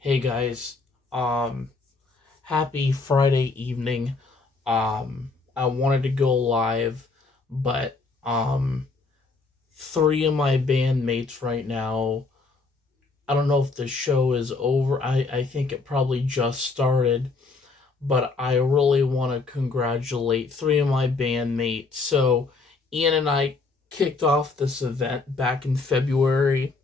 Hey guys, um, happy Friday evening. I wanted to go live, but three of my bandmates right now. I don't know if the show is over. I think it probably just started, but I really want to congratulate three of my bandmates. So Ian and I kicked off this event back in February,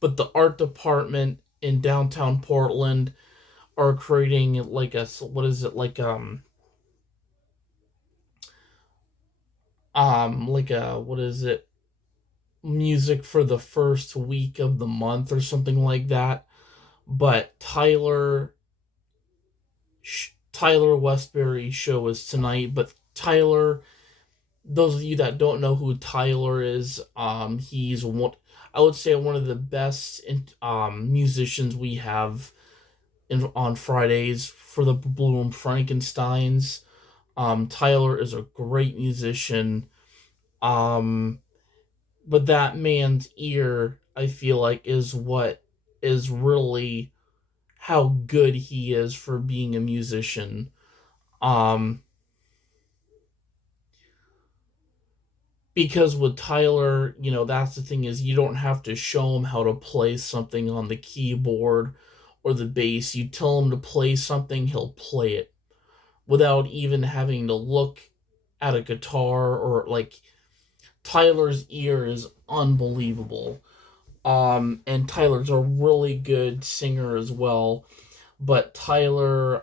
but the art department in downtown Portland are creating like a what is it like a what is it music for the first week of the month or something like that. But Tyler Westbury's show is tonight. But Tyler, those of you that don't know who Tyler is, he's one, I would say, one of the best musicians we have on Fridays for the Bloom Frankensteins. Tyler is a great musician. Um, but that man's ear, I feel like, is what is really how good he is for being a musician. Um, because with Tyler, that's the thing is you don't have to show him how to play something on the keyboard or the bass. You tell him to play something, he'll play it without even having to look at a guitar or like Tyler's ear is unbelievable. And Tyler's a really good singer as well. But Tyler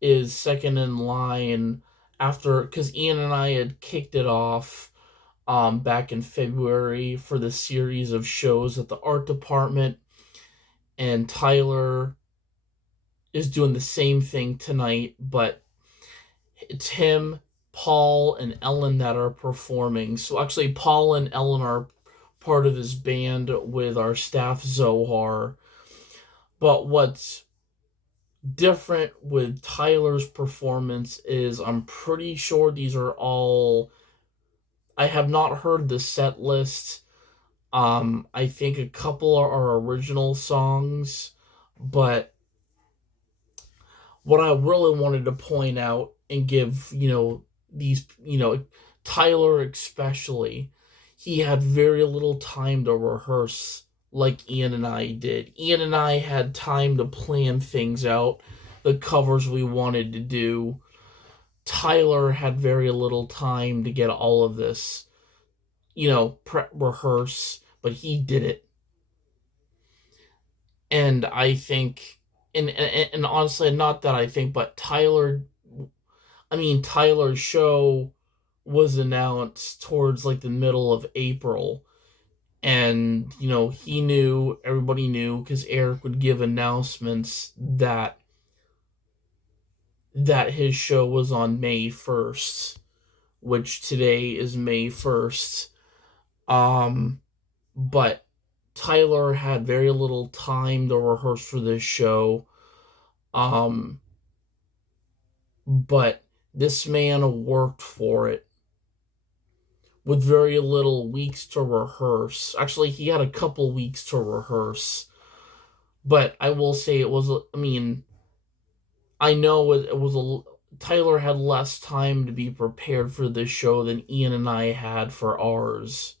is second in line after because Ian and I had kicked it off back in February for the series of shows at the art department, and Tyler is doing the same thing tonight, but it's him, Paul, and Ellen that are performing. So actually, Paul and Ellen are part of his band with our staff Zohar. But what's different with Tyler's performance is I'm pretty sure these are all. I have not heard the set list. I think a couple are original songs, but what I really wanted to point out and give, these, Tyler especially, he had very little time to rehearse like Ian and I did. Ian and I had time to plan things out, the covers we wanted to do. Tyler had very little time to get all of this, rehearse, but he did it. And I think, and honestly, not that I think, but Tyler's show was announced towards like the middle of April. And, everybody knew because Eric would give announcements that his show was on May 1st, which today is May 1st. Um, but Tyler had very little time to rehearse for this show. Um, but this man worked for it with very little weeks to rehearse. Actually, he had a couple weeks to rehearse. But I will say it was, I know it was Tyler had less time to be prepared for this show than Ian and I had for ours.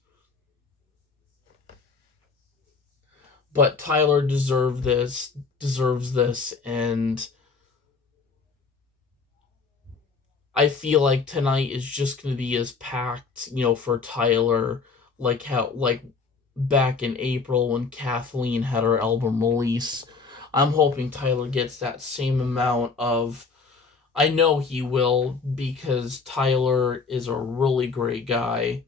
But Tyler deserves this, and I feel like tonight is just going to be as packed, for Tyler, like back in April when Kathleen had her album release. I'm hoping Tyler gets that same amount of. I know he will because Tyler is a really great guy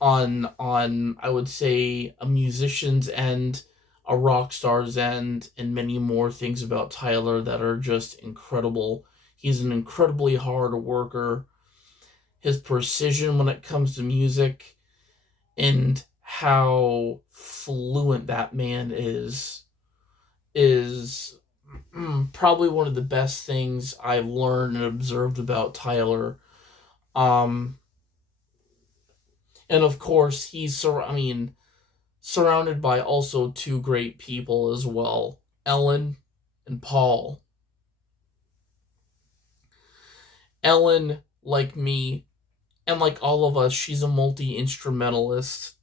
on I would say a musician's end, a rock star's end, and many more things about Tyler that are just incredible. He's an incredibly hard worker. His precision when it comes to music and how fluent that man is probably one of the best things I've learned and observed about Tyler. Um, and of course, surrounded by also two great people as well, Ellen and Paul. Ellen, like me, and like all of us, she's a multi instrumentalist.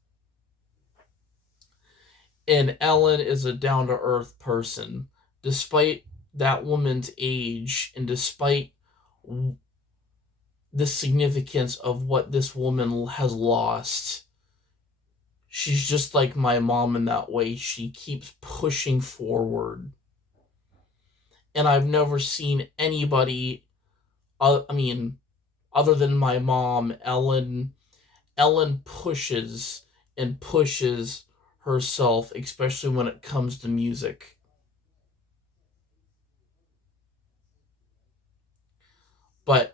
And Ellen is a down to earth person. Despite that woman's age, and despite the significance of what this woman has lost, she's just like my mom in that way. She keeps pushing forward. And I've never seen anybody, I mean, other than my mom, Ellen pushes and pushes herself, especially when it comes to music. But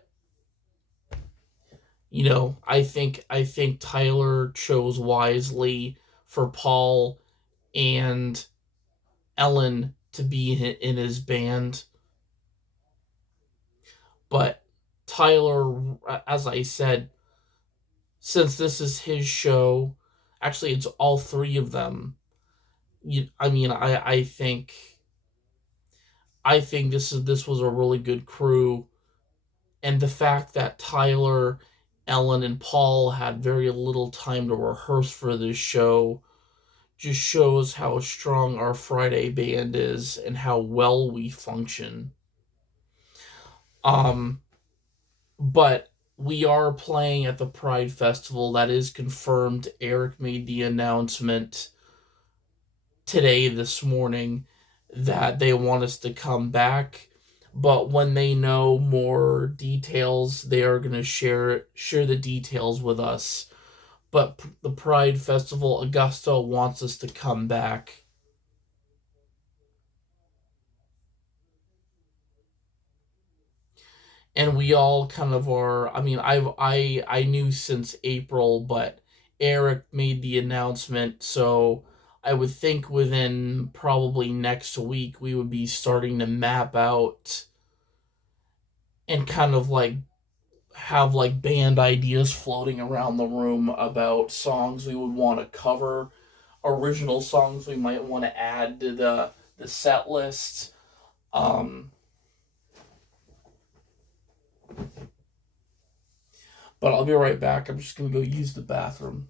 I think Tyler chose wisely for Paul and Ellen to be in his band. But Tyler, as I said, since this is his show, actually it's all three of them. I mean, I think this was a really good crew, and the fact that Tyler, Ellen, and Paul had very little time to rehearse for this show just shows how strong our Friday band is and how well we function. Um, but we are playing at the Pride Festival. That is confirmed. Eric made the announcement today, this morning, that they want us to come back. But when they know more details, they are going to share the details with us. But the Pride Festival, Augusta wants us to come back. And we all kind of are. I mean, I knew since April, but Eric made the announcement, so I would think within probably next week we would be starting to map out and kind of like have like band ideas floating around the room about songs we would want to cover, original songs we might want to add to the set list. Um, but I'll be right back. I'm just gonna go use the bathroom.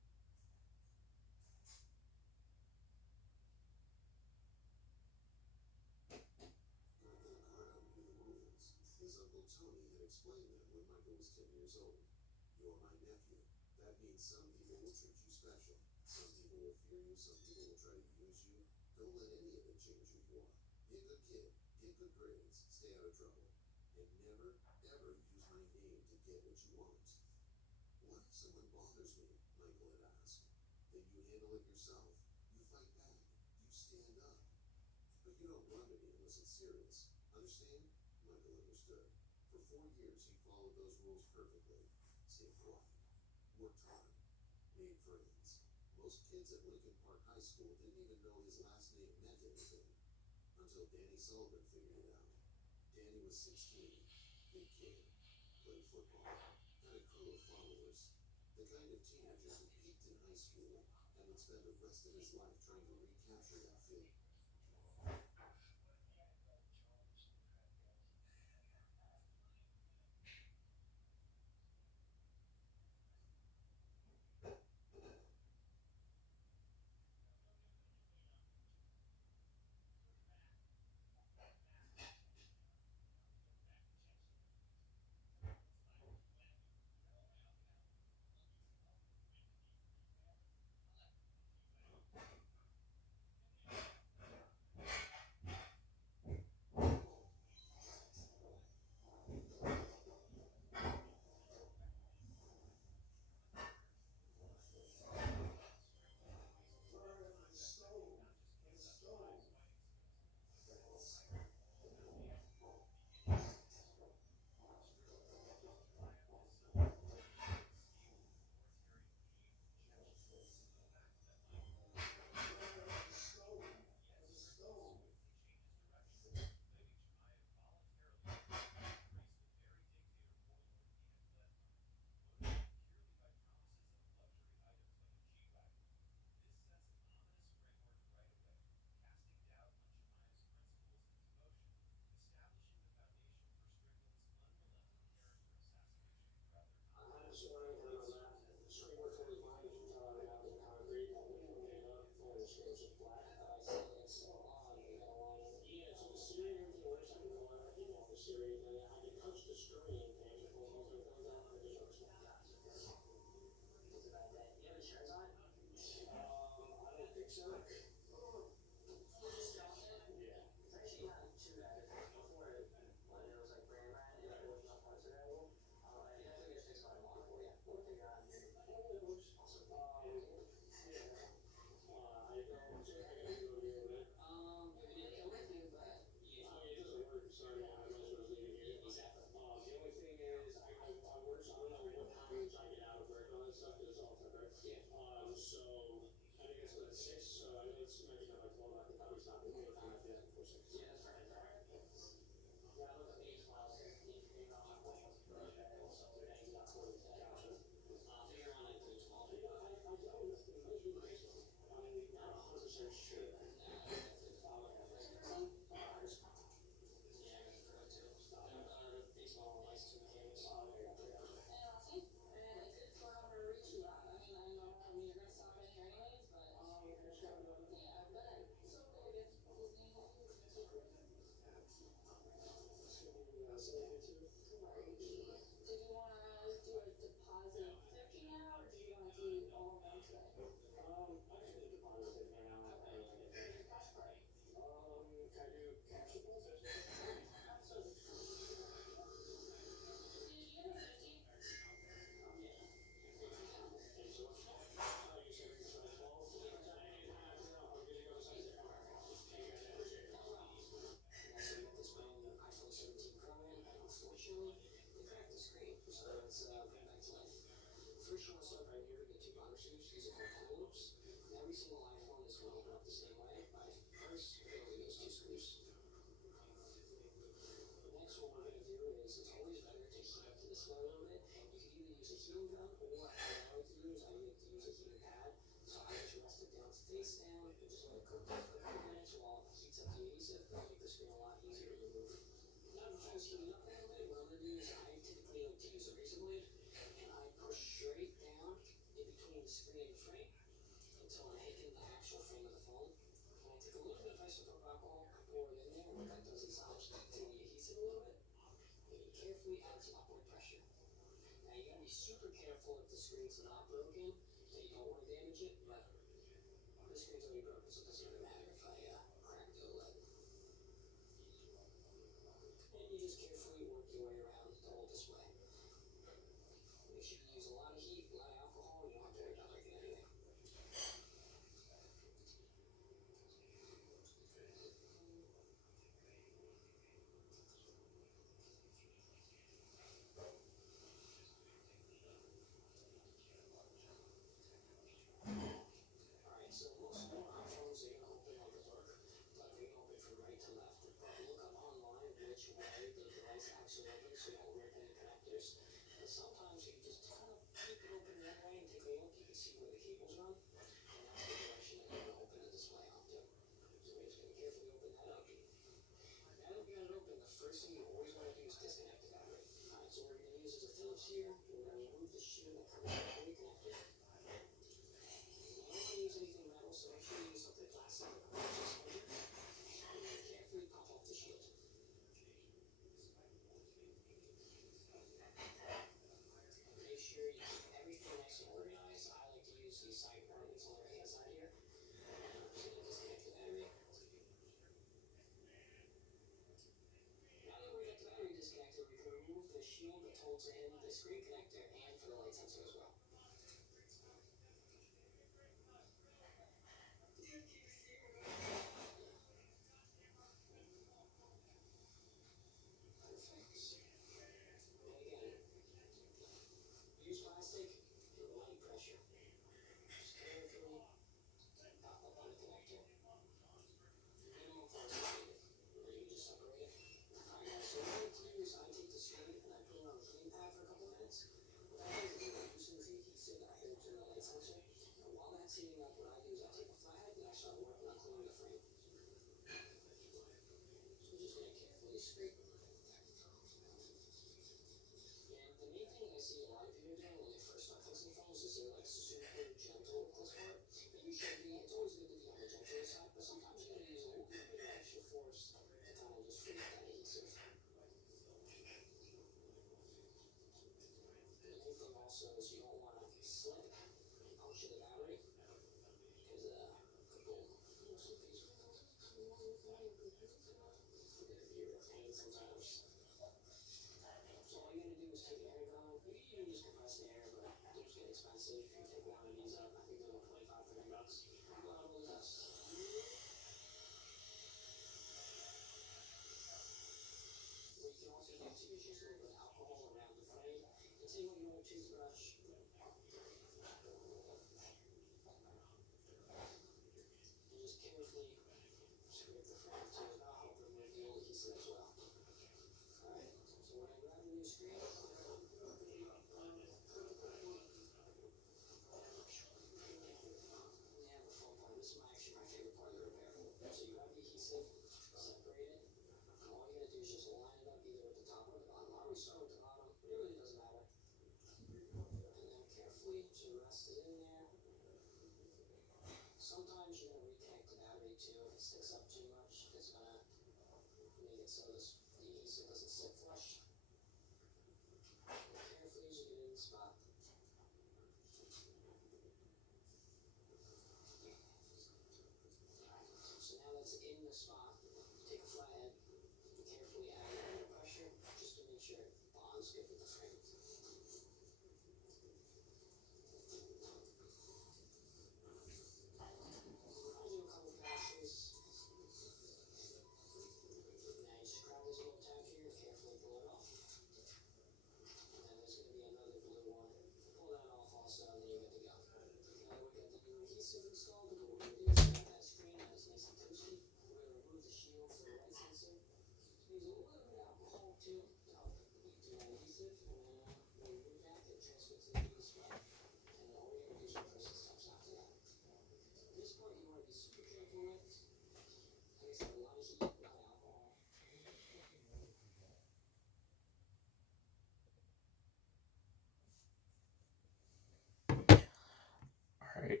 All right.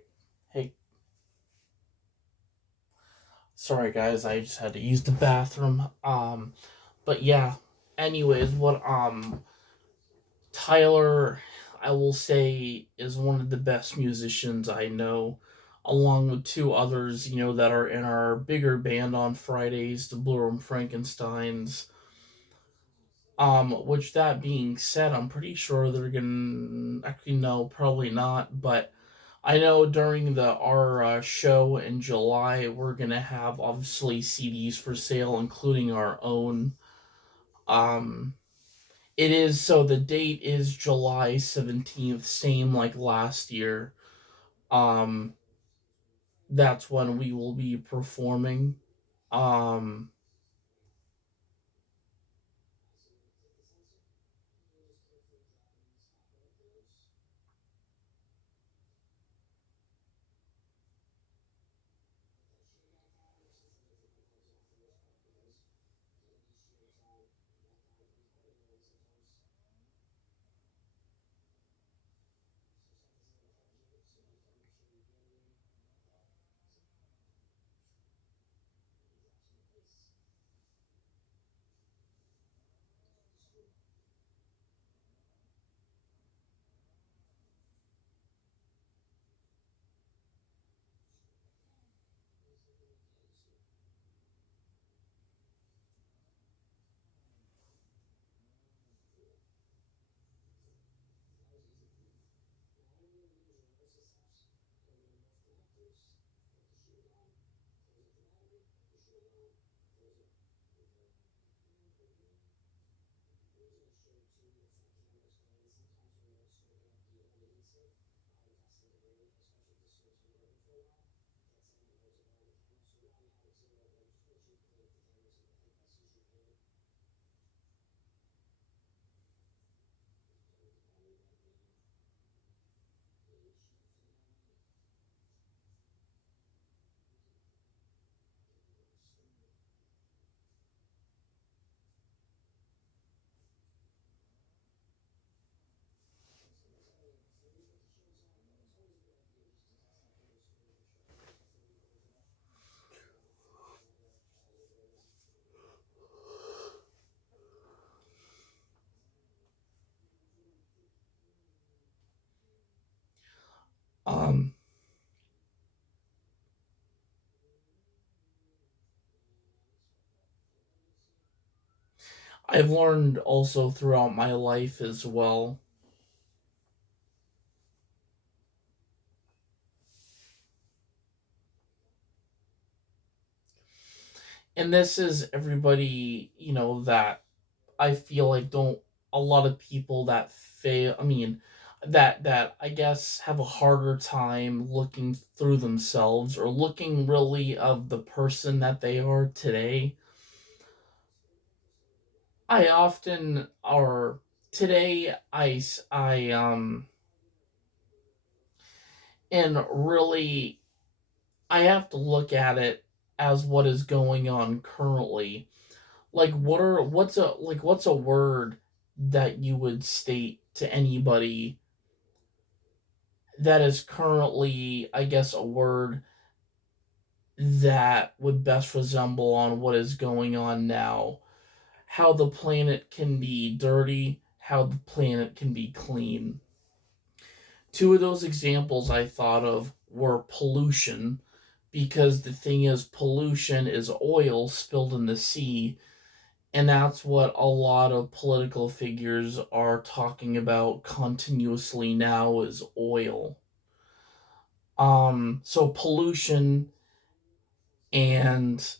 Hey, sorry guys, I just had to use the bathroom. But yeah. Anyways, what Tyler, I will say, is one of the best musicians I know, along with two others, that are in our bigger band on Fridays, the Blue Room Frankensteins. Which that being said, I'm pretty sure they're gonna actually no, probably not, but I know during the our show in July we're gonna have obviously CDs for sale, including our own. Um, it is so the date is July 17th, same like last year. Um, that's when we will be performing. Um, Um, I've learned also throughout my life as well, and this is everybody, that I feel like don't a lot of people that fail, I mean, that I guess have a harder time looking through themselves or looking really of the person that they are today. I often are today and really I have to look at it as what is going on currently. Like what's a word that you would state to anybody that is currently, I guess, a word that would best resemble on what is going on now? How the planet can be dirty, how the planet can be clean. Two of those examples I thought of were pollution, because the thing is, pollution is oil spilled in the sea, and that's what a lot of political figures are talking about continuously now is oil. So pollution and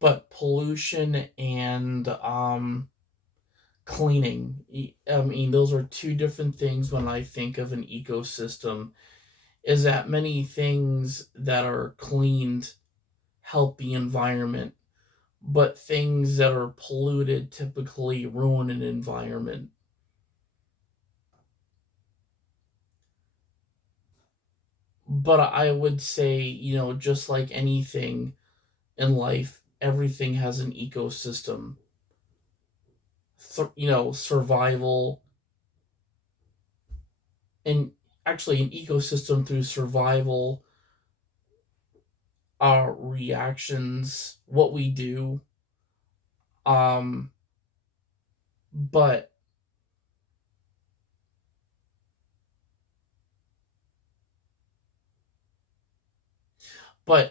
but pollution and cleaning. I mean, those are two different things when I think of an ecosystem. Is that many things that are cleaned help the environment, but things that are polluted typically ruin an environment. But I would say, just like anything in life, everything has an ecosystem. Survival, and actually an ecosystem through survival, our reactions, what we do. Um, but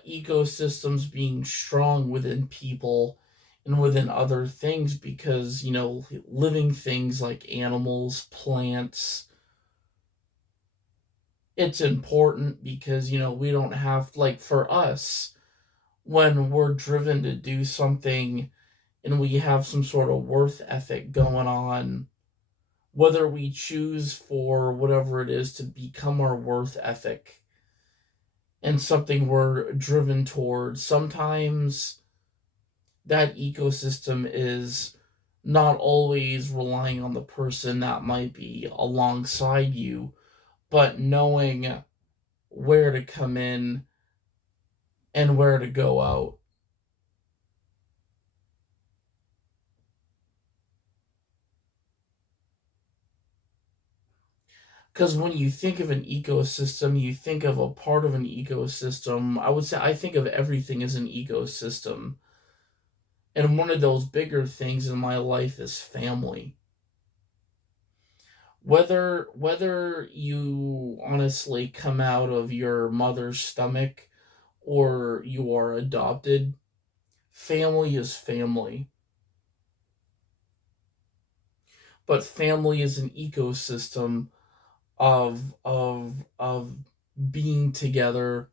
ecosystems being strong within people and within other things, because living things like animals, plants, it's important because we don't have, like, for us, when we're driven to do something and we have some sort of worth ethic going on, whether we choose for whatever it is to become our worth ethic and something we're driven towards, sometimes that ecosystem is not always relying on the person that might be alongside you, but knowing where to come in and where to go out. Because when you think of an ecosystem, you think of a part of an ecosystem. I would say I think of everything as an ecosystem. And one of those bigger things in my life is family. Whether you honestly come out of your mother's stomach or you are adopted, family is family. But family is an ecosystem of being together,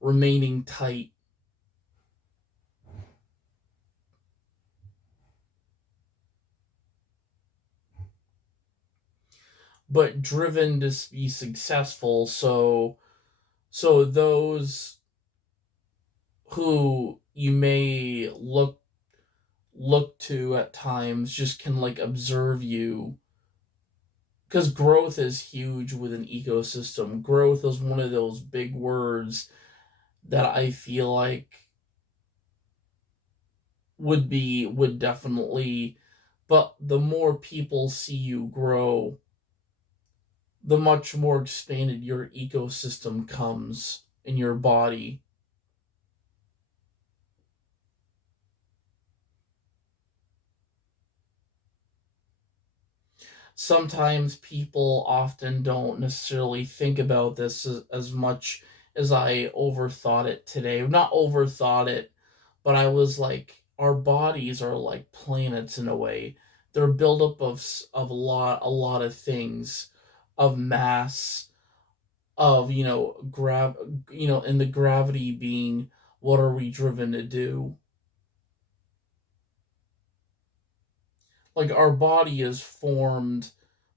remaining tight, but driven to be successful. So those who you may look to at times just can like observe you, because growth is huge with an ecosystem. Growth is one of those big words that I feel like would definitely, but the more people see you grow, the much more expanded your ecosystem comes in your body. Sometimes people often don't necessarily think about this as much as I overthought it today. Not overthought it, but I was like, our bodies are like planets in a way. They're built up of a lot of things, of mass, of and the gravity being what are we driven to do? Like our body is formed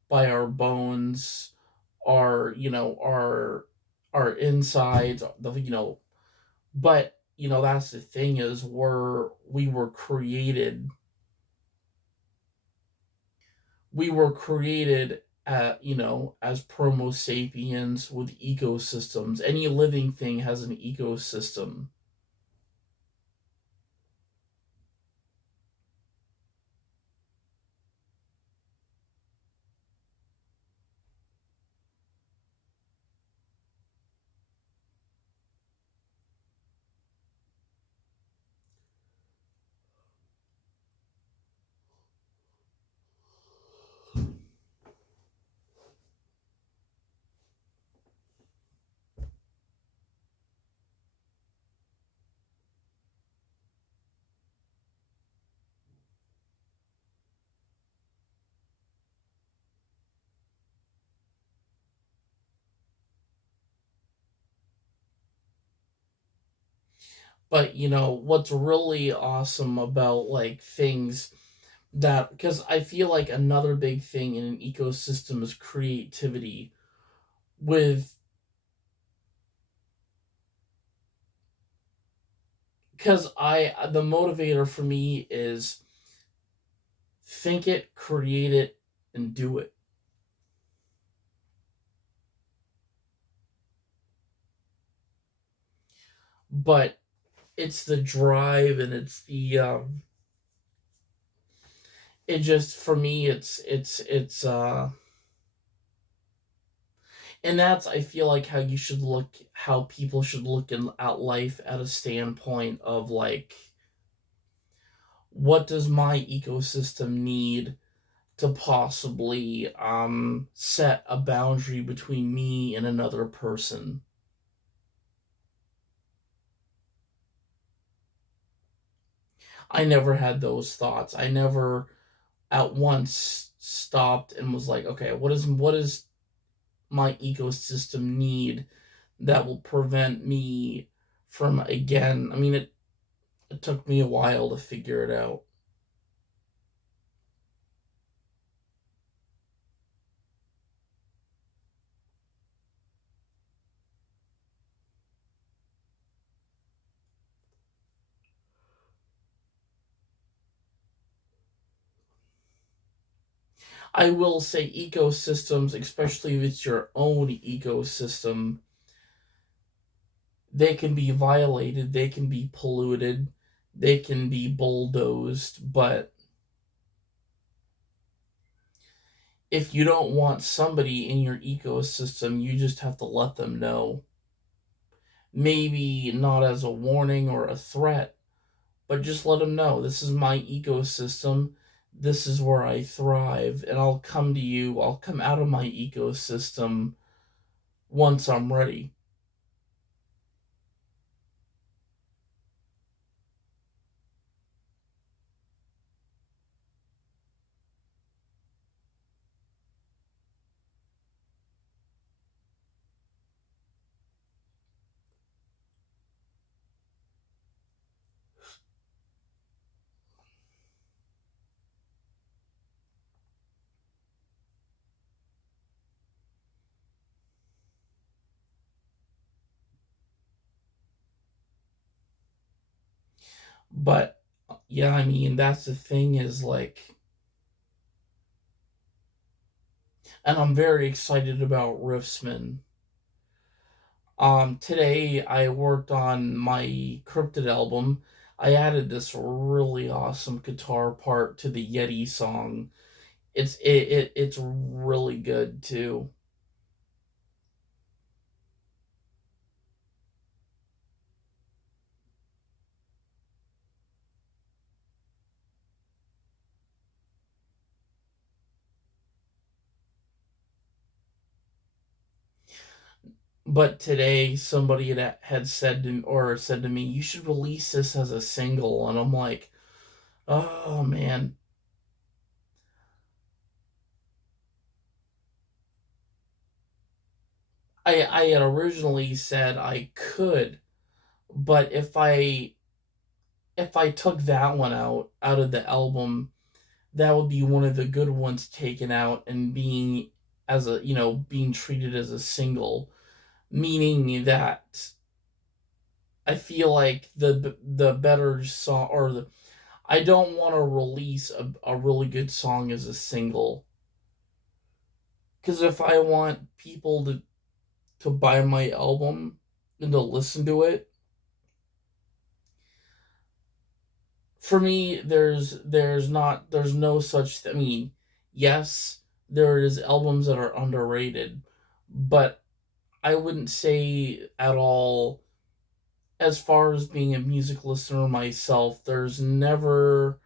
by our bones, our our insides, the but that's the thing is we were created as Promo sapiens with ecosystems. Any living thing has an ecosystem. But what's really awesome about like things that, because I feel like another big thing in an ecosystem is creativity. With Because I the motivator for me is think it, create it, and do it. But it's the drive, and it's the it just for me it's and that's, I feel like, how people should look at life at a standpoint of like, what does my ecosystem need to possibly set a boundary between me and another person. I never had those thoughts. I never at once stopped and was like, okay, what is my ecosystem need that will prevent me from, again, I mean, it took me a while to figure it out. I will say ecosystems, especially if it's your own ecosystem, they can be violated, they can be polluted, they can be bulldozed, but if you don't want somebody in your ecosystem, you just have to let them know. Maybe not as a warning or a threat, but just let them know this is my ecosystem. This is where I thrive, and I'll come to you. I'll come out of my ecosystem once I'm ready. But Yeah, I mean, that's the thing is like, and I'm very excited about Riffsman. Today I worked on my Cryptid album. I added this really awesome guitar part to the Yeti song. It's really good too. But today somebody had said to me, you should release this as a single, and I'm like, oh man. I had originally said I could, but if I took that one out of the album, that would be one of the good ones taken out and being as a being treated as a single, meaning that I feel like the better song or the I don't want to release a really good song as a single, because if I want people to buy my album and to listen to it, for me there's no such I mean, yes, there is albums that are underrated, but I wouldn't say at all, as far as being a music listener myself, it's never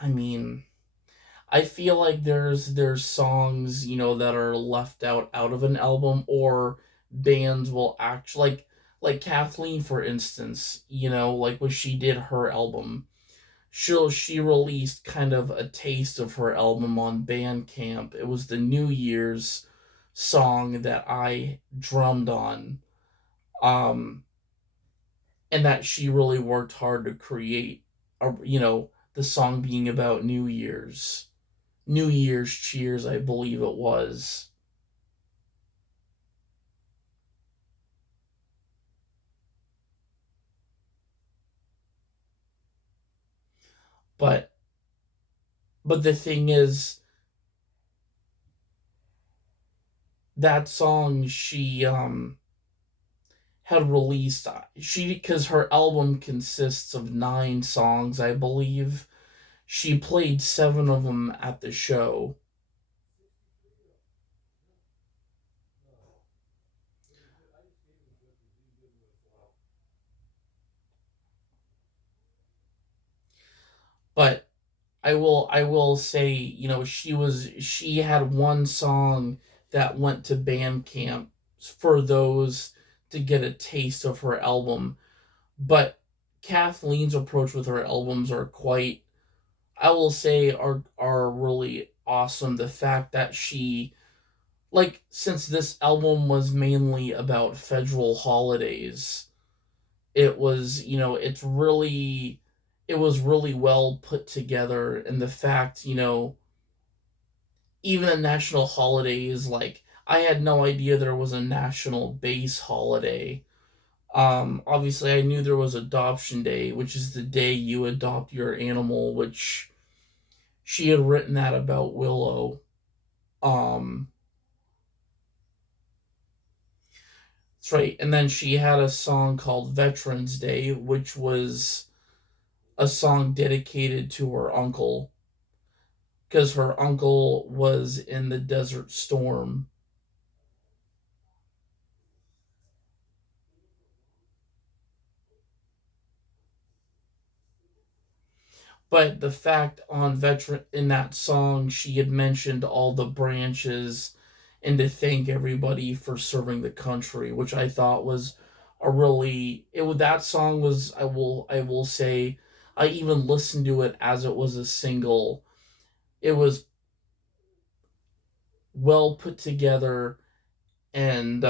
I mean, I feel like there's songs, that are left out of an album, or bands will act like Kathleen, for instance, like when she did her album, she released kind of a taste of her album on Bandcamp. It was the New Year's song that I drummed on. Um and that she really worked hard to create, the song being about New Year's cheers, I believe it was. But the thing is, that song she had released, she because her album consists of 9 songs, I believe. She played 7 of them at the show. But I will say, she had one song that went to Bandcamp for those to get a taste of her album. But Kathleen's approach with her albums are quite, I will say, are really awesome. The fact that she, like, since this album was mainly about federal holidays, it was, it was really well put together. And the fact, even the national holidays, like, I had no idea there was a national base holiday. Obviously, I knew there was Adoption Day, which is the day you adopt your animal, which she had written that about Willow. Um, that's right. And then she had a song called Veterans Day, which was a song dedicated to her uncle, because her uncle was in the Desert Storm. But the fact on veteran in that song, she had mentioned all the branches and to thank everybody for serving the country, which I thought was a really that song was, I will say, I even listened to it as it was a single. It was well put together, and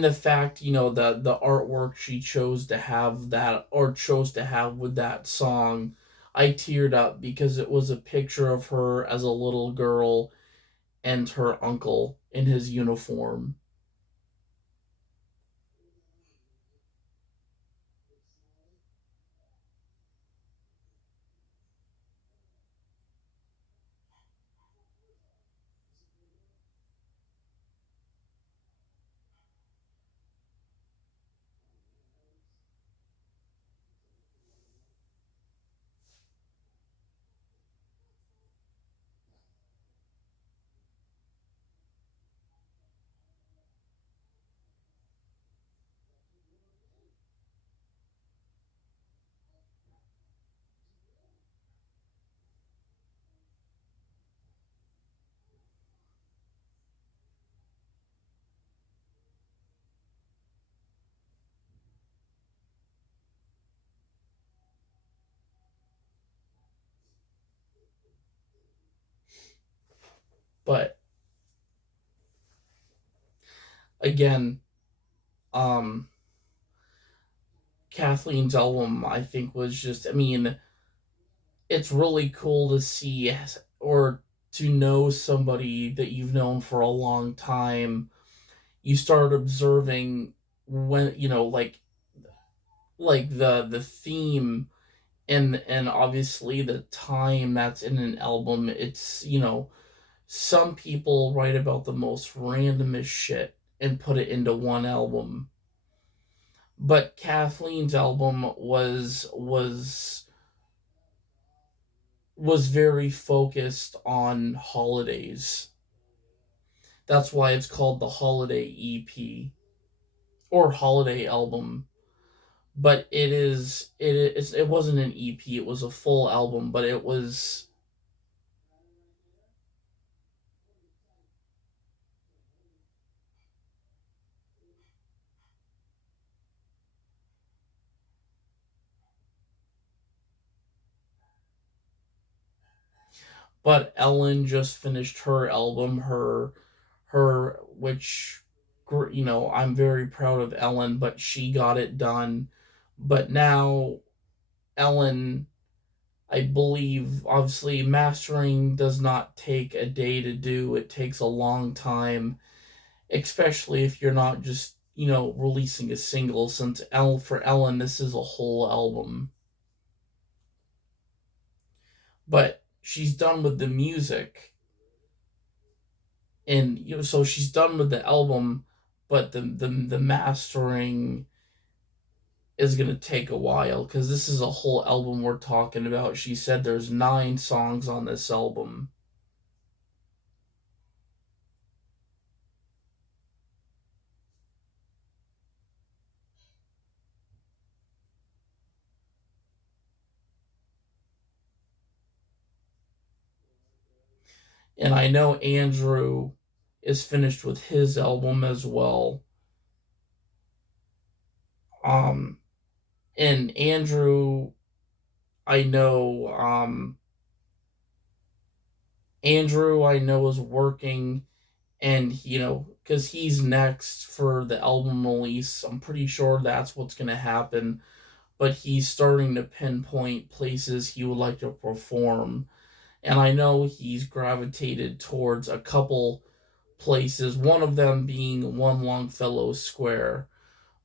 the fact, the artwork she chose to have that or chose to have with that song, I teared up because it was a picture of her as a little girl, and her uncle in his uniform. But again, um, Kathleen's album, I think, was just, I mean, it's really cool to see or to know somebody that you've known for a long time. You start observing when, like the theme and obviously the time that's in an album. It's, some people write about the most randomest shit and put it into one album. But Kathleen's album was very focused on holidays. That's why it's called the Holiday EP or Holiday Album. But it wasn't an EP, it was a full album, but it was. But Ellen just finished her album, her which, I'm very proud of Ellen, but she got it done. But now Ellen, I believe, obviously mastering does not take a day to do. It takes a long time, especially if you're not just, releasing a single, since for Ellen this is a whole album. But she's done with the music, and so she's done with the album, but the mastering is going to take a while because this is a whole album we're talking about. She said there's 9 songs on this album. And I know Andrew is finished with his album as well. um and Andrew, I know, I know is working, and because he's next for the album release. I'm pretty sure that's what's going to happen, but he's starting to pinpoint places he would like to perform. And I know he's gravitated towards a couple places, one of them being One Longfellow Square.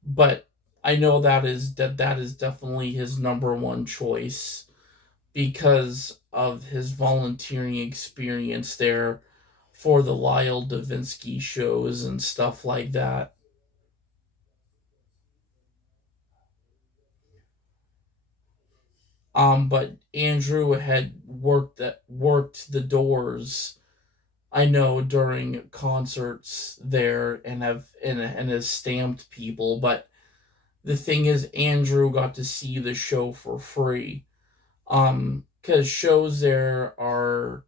But I know that is definitely his number one choice because of his volunteering experience there for the Lyle Davinsky shows and stuff like that. But Andrew had worked the doors, I know, during concerts there, and has stamped people. But the thing is, Andrew got to see the show for free. Because shows there are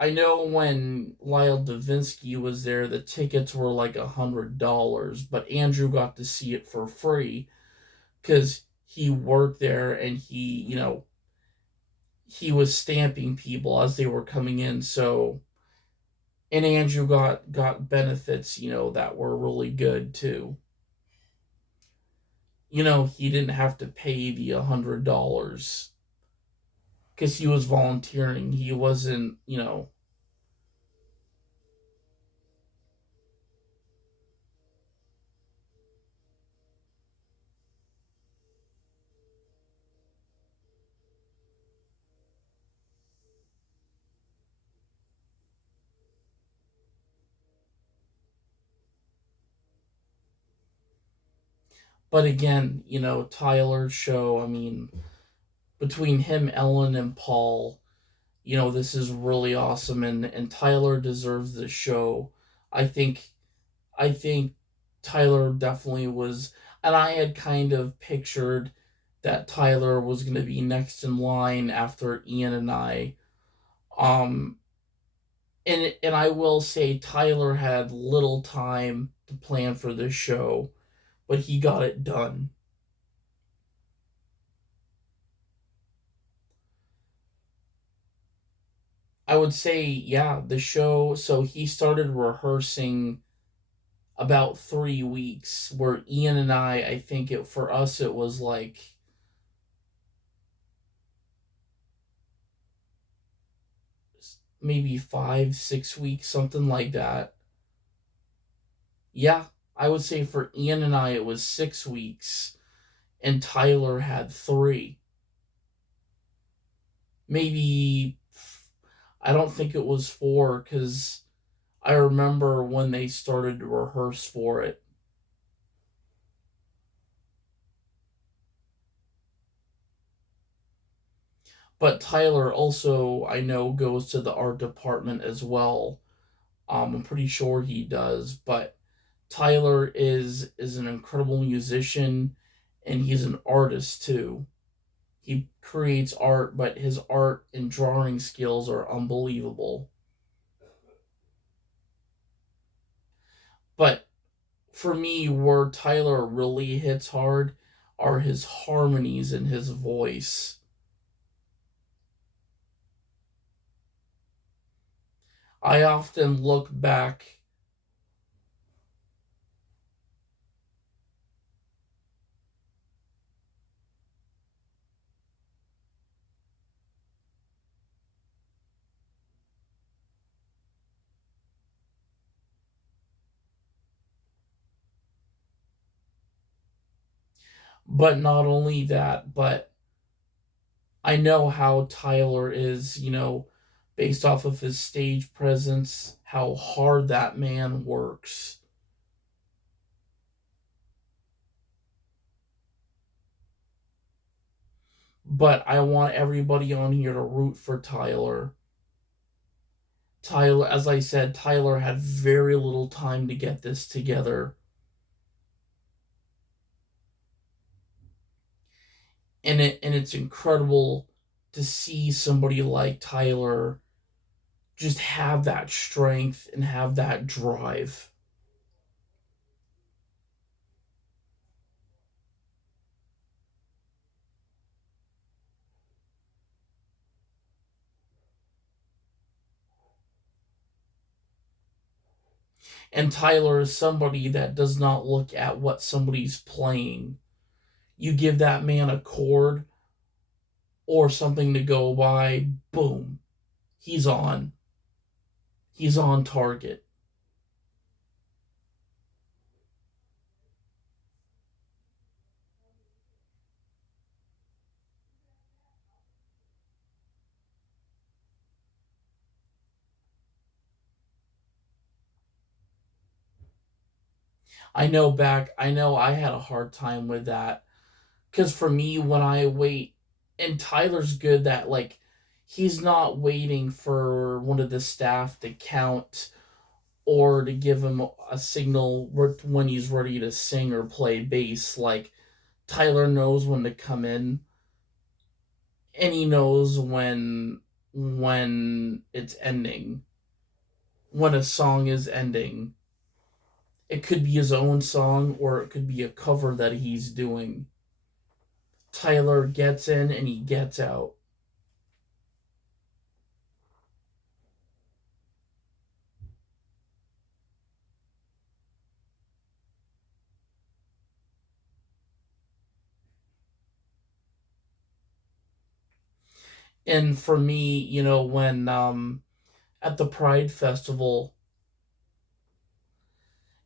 I know when Lyle Davinsky was there, the tickets were like $100, but Andrew got to see it for free because he worked there, and he was stamping people as they were coming in. So, and Andrew got benefits, that were really good too. He didn't have to pay the $100 because he was volunteering. He wasn't. But again, Tyler's show, I mean, between him, Ellen, and Paul, this is really awesome, and Tyler deserves this show. I think I think Tyler definitely was, and I had kind of pictured that Tyler was going to be next in line after Ian and I. Um, and I will say Tyler had little time to plan for this show, but he got it done. I would say, yeah, the show. So he started rehearsing about 3 weeks. Where Ian and I think it for us it was like maybe 5, 6 weeks, something like that. Yeah, I would say for Ian and I it was 6 weeks, and Tyler had three. Maybe I don't think it was four because I remember when they started to rehearse for it. But Tyler also, I know, goes to the art department as well. I'm pretty sure he does. But Tyler is an incredible musician, and he's an artist too. He creates art, but his art and drawing skills are unbelievable. But for me, where Tyler really hits hard are his harmonies and his voice. I often look back, but not only that, but I know how Tyler is, based off of his stage presence, how hard that man works. But I want everybody on here to root for Tyler. Tyler, as I said, Tyler had very little time to get this together. And it's incredible to see somebody like Tyler just have that strength and have that drive. And Tyler is somebody that does not look at what somebody's playing. You give that man a chord or something to go by, boom, he's on. He's on target. I know I had a hard time with that. Because for me, when I wait, and Tyler's good that, like, he's not waiting for one of the staff to count or to give him a signal when he's ready to sing or play bass. Like, Tyler knows when to come in, and he knows when it's ending, when a song is ending. It could be his own song or it could be a cover that he's doing. Tyler gets in and he gets out. And for me, when at the Pride Festival,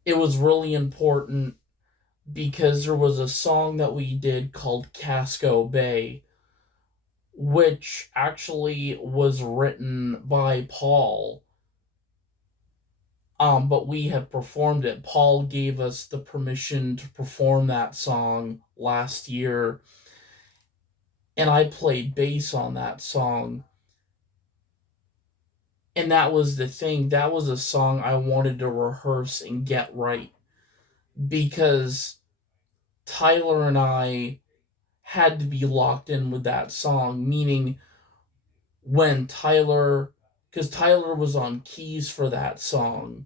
it was really important because there was a song that we did called Casco Bay, which actually was written by Paul. But we have performed it. Paul gave us the permission to perform that song last year, and I played bass on that song. And that was the thing. That was a song I wanted to rehearse and get right because Tyler and I had to be locked in with that song, meaning when Tyler, because Tyler was on keys for that song,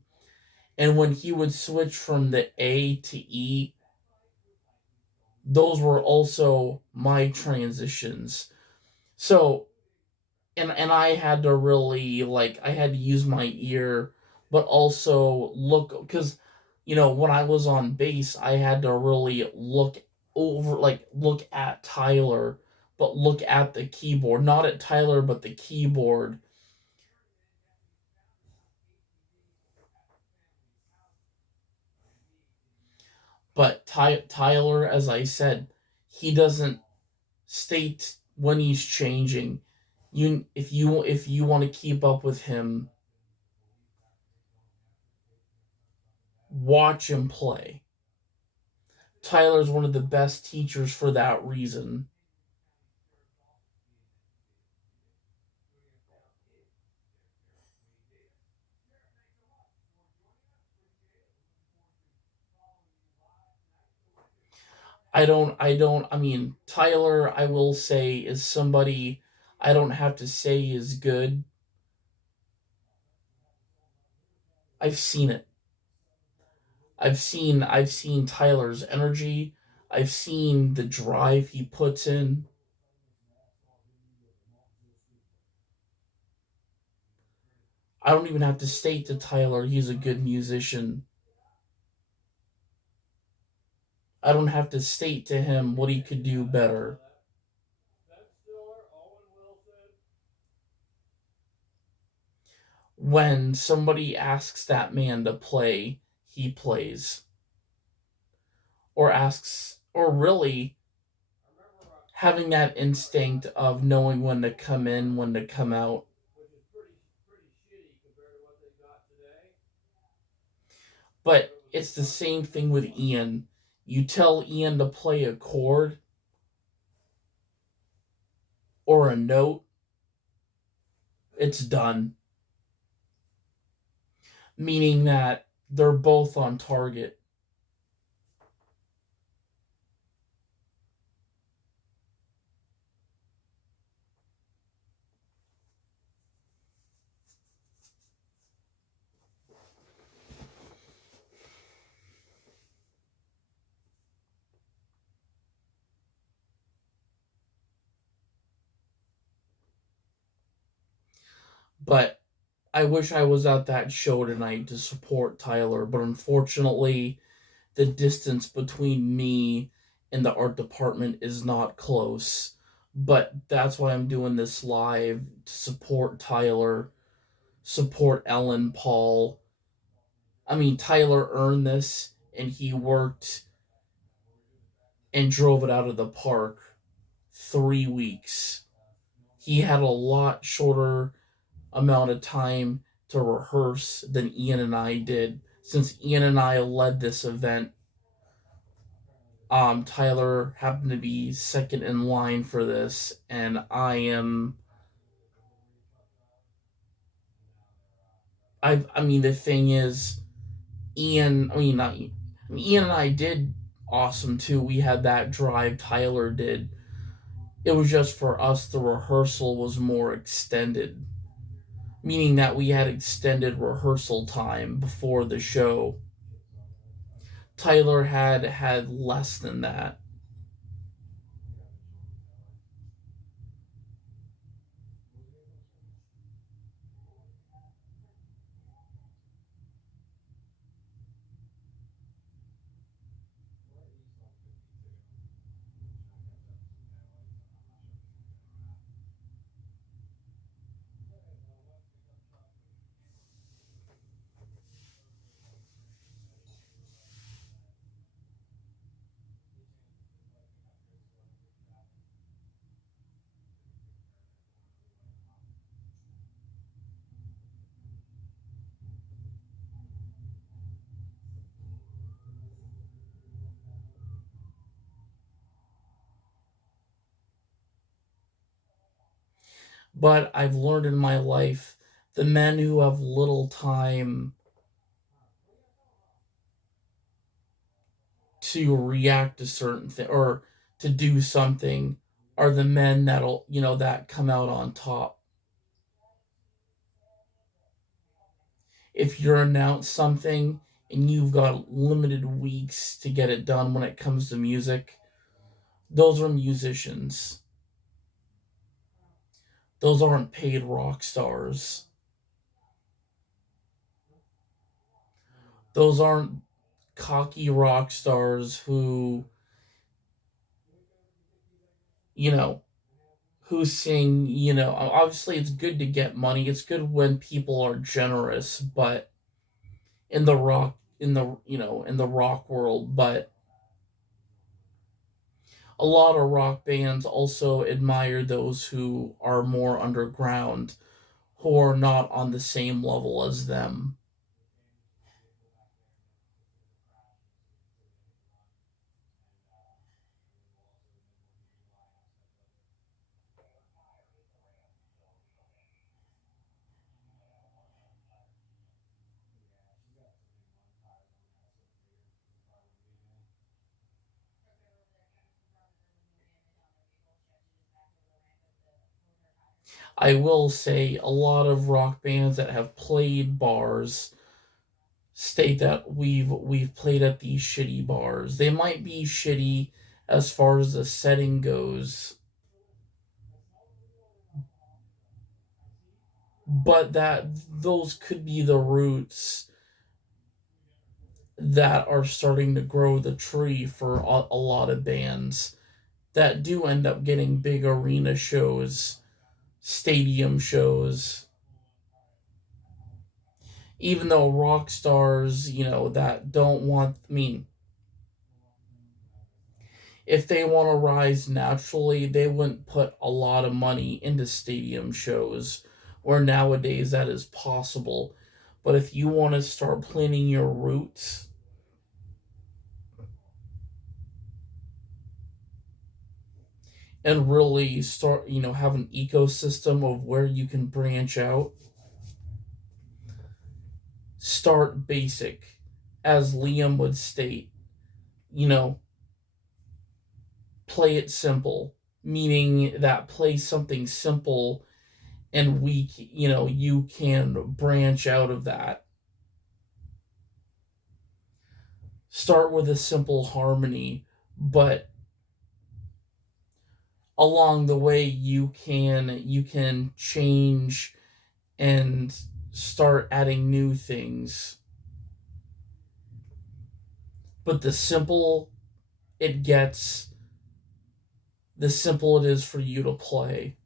and when he would switch from the A to E, those were also my transitions. So, and I had to really, like, I had to use my ear, but also look, because when I was on bass, I had to really look over, like, look at Tyler, but look at the keyboard, not at Tyler, but the keyboard. But Tyler, as I said, he doesn't state when he's changing. If you want to keep up with him, watch him play. Tyler's one of the best teachers for that reason. I mean, Tyler, I will say, is somebody I don't have to say is good. I've seen it. I've seen Tyler's energy. I've seen the drive he puts in. I don't even have to state to Tyler he's a good musician. I don't have to state to him what he could do better. When somebody asks that man to play, he plays. Or asks, or really having that instinct of knowing when to come in, when to come out. But it's the same thing with Ian. You tell Ian to play a chord or a note, it's done. Meaning that they're both on target. But I wish I was at that show tonight to support Tyler, but unfortunately, the distance between me and the art department is not close. But that's why I'm doing this live to support Tyler, support Ellen, Paul. I mean, Tyler earned this and he worked and drove it out of the park 3 weeks. He had a lot shorter amount of time to rehearse than Ian and I did. Since Ian and I led this event, Tyler happened to be second in line for this, and I mean, the thing is, Ian, I mean, not Ian, I mean, Ian and I did awesome too. We had that drive Tyler did. It was just for us, the rehearsal was more extended, meaning that we had extended rehearsal time before the show. Tyler had less than that. But I've learned in my life the men who have little time to react to certain things or to do something are the men that'll, that come out on top. If you're announced something and you've got limited weeks to get it done when it comes to music, those are musicians. Those aren't paid rock stars. Those aren't cocky rock stars who, you know, who sing, obviously it's good to get money. It's good when people are generous, but in the rock world, but a lot of rock bands also admire those who are more underground, who are not on the same level as them. I will say a lot of rock bands that have played bars state that we've played at these shitty bars. They might be shitty as far as the setting goes, but that those could be the roots that are starting to grow the tree for a lot of bands that do end up getting big arena shows, stadium shows. Even though rock stars, that don't want, I mean, if they want to rise naturally, they wouldn't put a lot of money into stadium shows where nowadays that is possible. But if you want to start planning your routes and really start, have an ecosystem of where you can branch out, start basic. As Liam would state, you know, play it simple, meaning that play something simple and you can branch out of that. Start with a simple harmony, but along the way you can change and start adding new things. But it gets, the simple it is for you to play.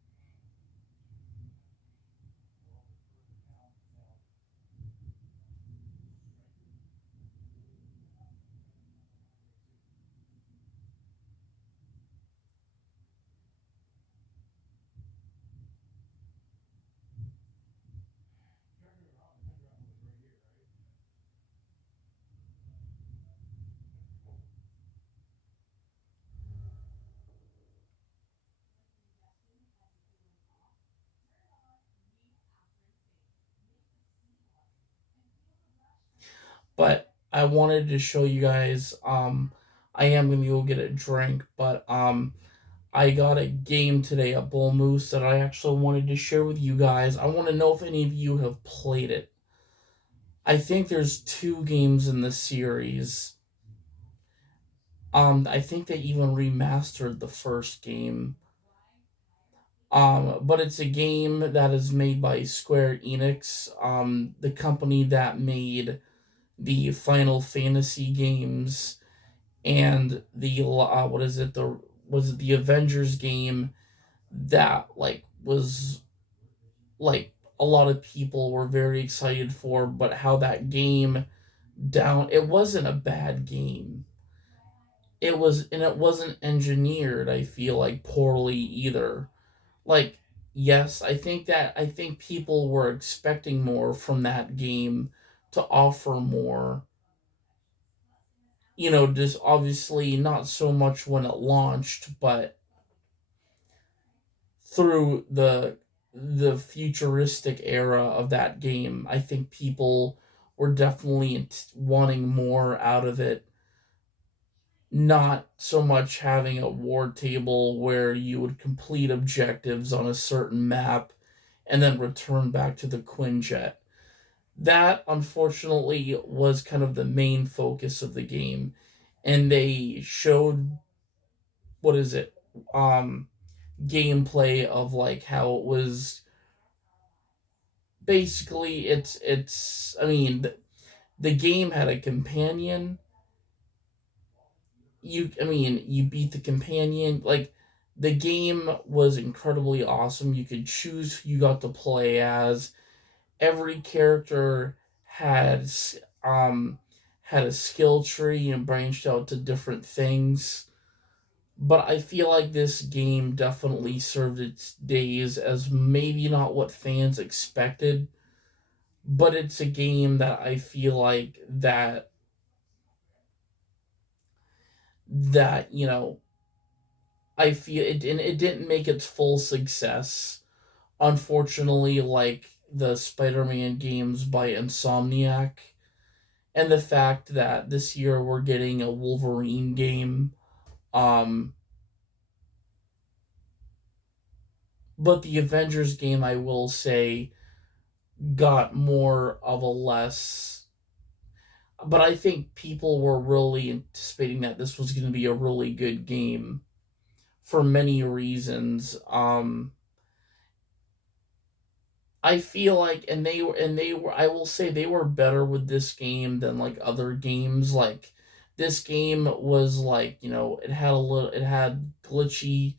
But I wanted to show you guys. I am gonna go get a drink, but I got a game today at Bull Moose that I actually wanted to share with you guys. I want to know if any of you have played it. I think there's two games in the series. I think they even remastered the first game. But it's a game that is made by Square Enix, the company that made the Final Fantasy games and the what is it, the was it the Avengers game that was like a lot of people were very excited for, but how that game down, it wasn't a bad game. It wasn't engineered, I feel like, poorly either. Like, yes, I think people were expecting more from that game to offer more. Just obviously not so much when it launched, but through the futuristic era of that game. I think people were definitely wanting more out of it, not so much having a war table where you would complete objectives on a certain map and then return back to the Quinjet. That, unfortunately, was kind of the main focus of the game. And they showed, what is it? Um, Gameplay of like how it was basically it's I mean the game had a companion. You beat the companion. Like, the game was incredibly awesome. You could choose who you got to play as. Every character had um had a skill tree and branched out to different things. But I feel like this game definitely served its days as maybe not what fans expected, but it's a game that I feel like that I feel it, and it didn't make its full success. Unfortunately, like the Spider-Man games by Insomniac, and the fact that this year we're getting a Wolverine game. Um, but the Avengers game, I will say, got more of a less. But I think people were really anticipating that this was going to be a really good game for many reasons. I feel like, and they were, I will say they were better with this game than like other games. Like, this game was like, it had glitchy,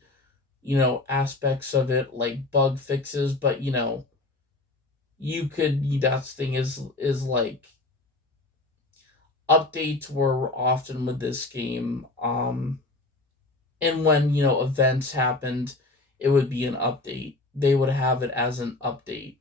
aspects of it, like bug fixes, but you could, that's the thing is like, updates were often with this game. And when, events happened, it would be an update. They would have it as an update.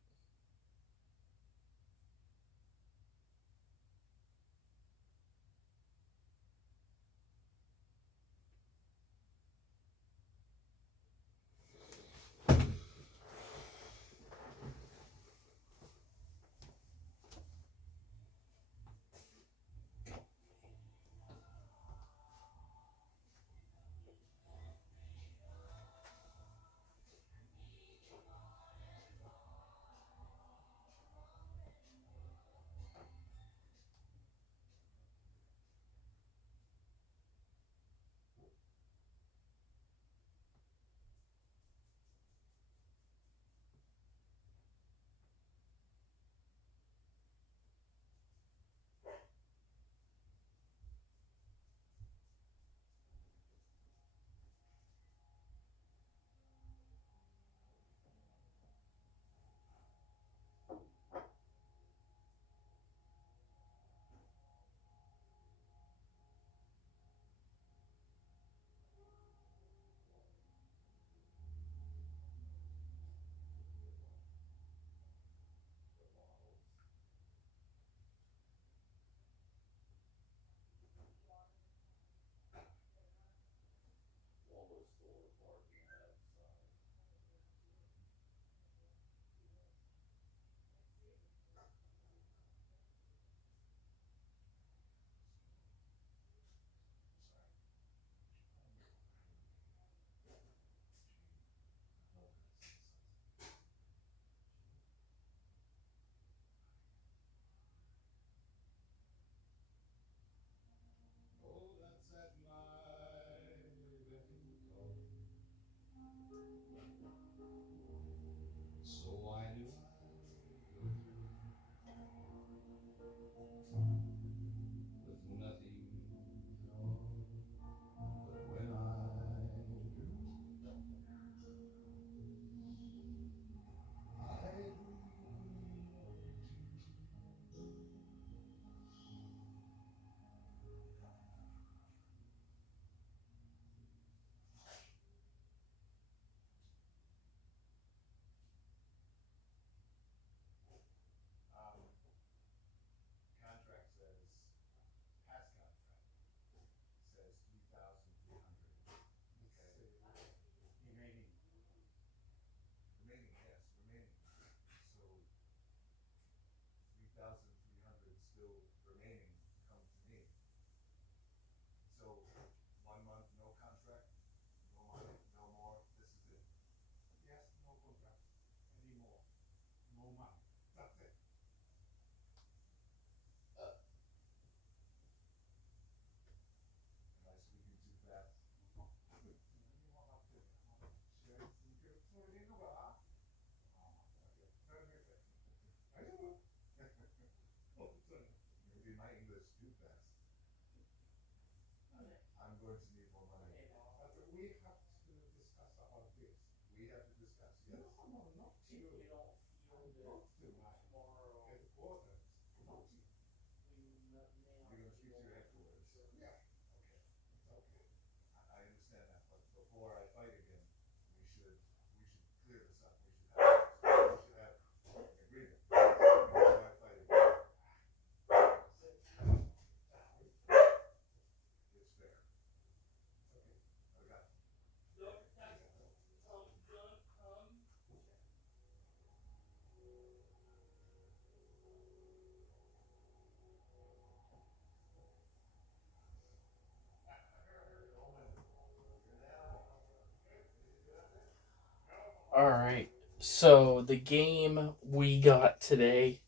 All right. So the game we got today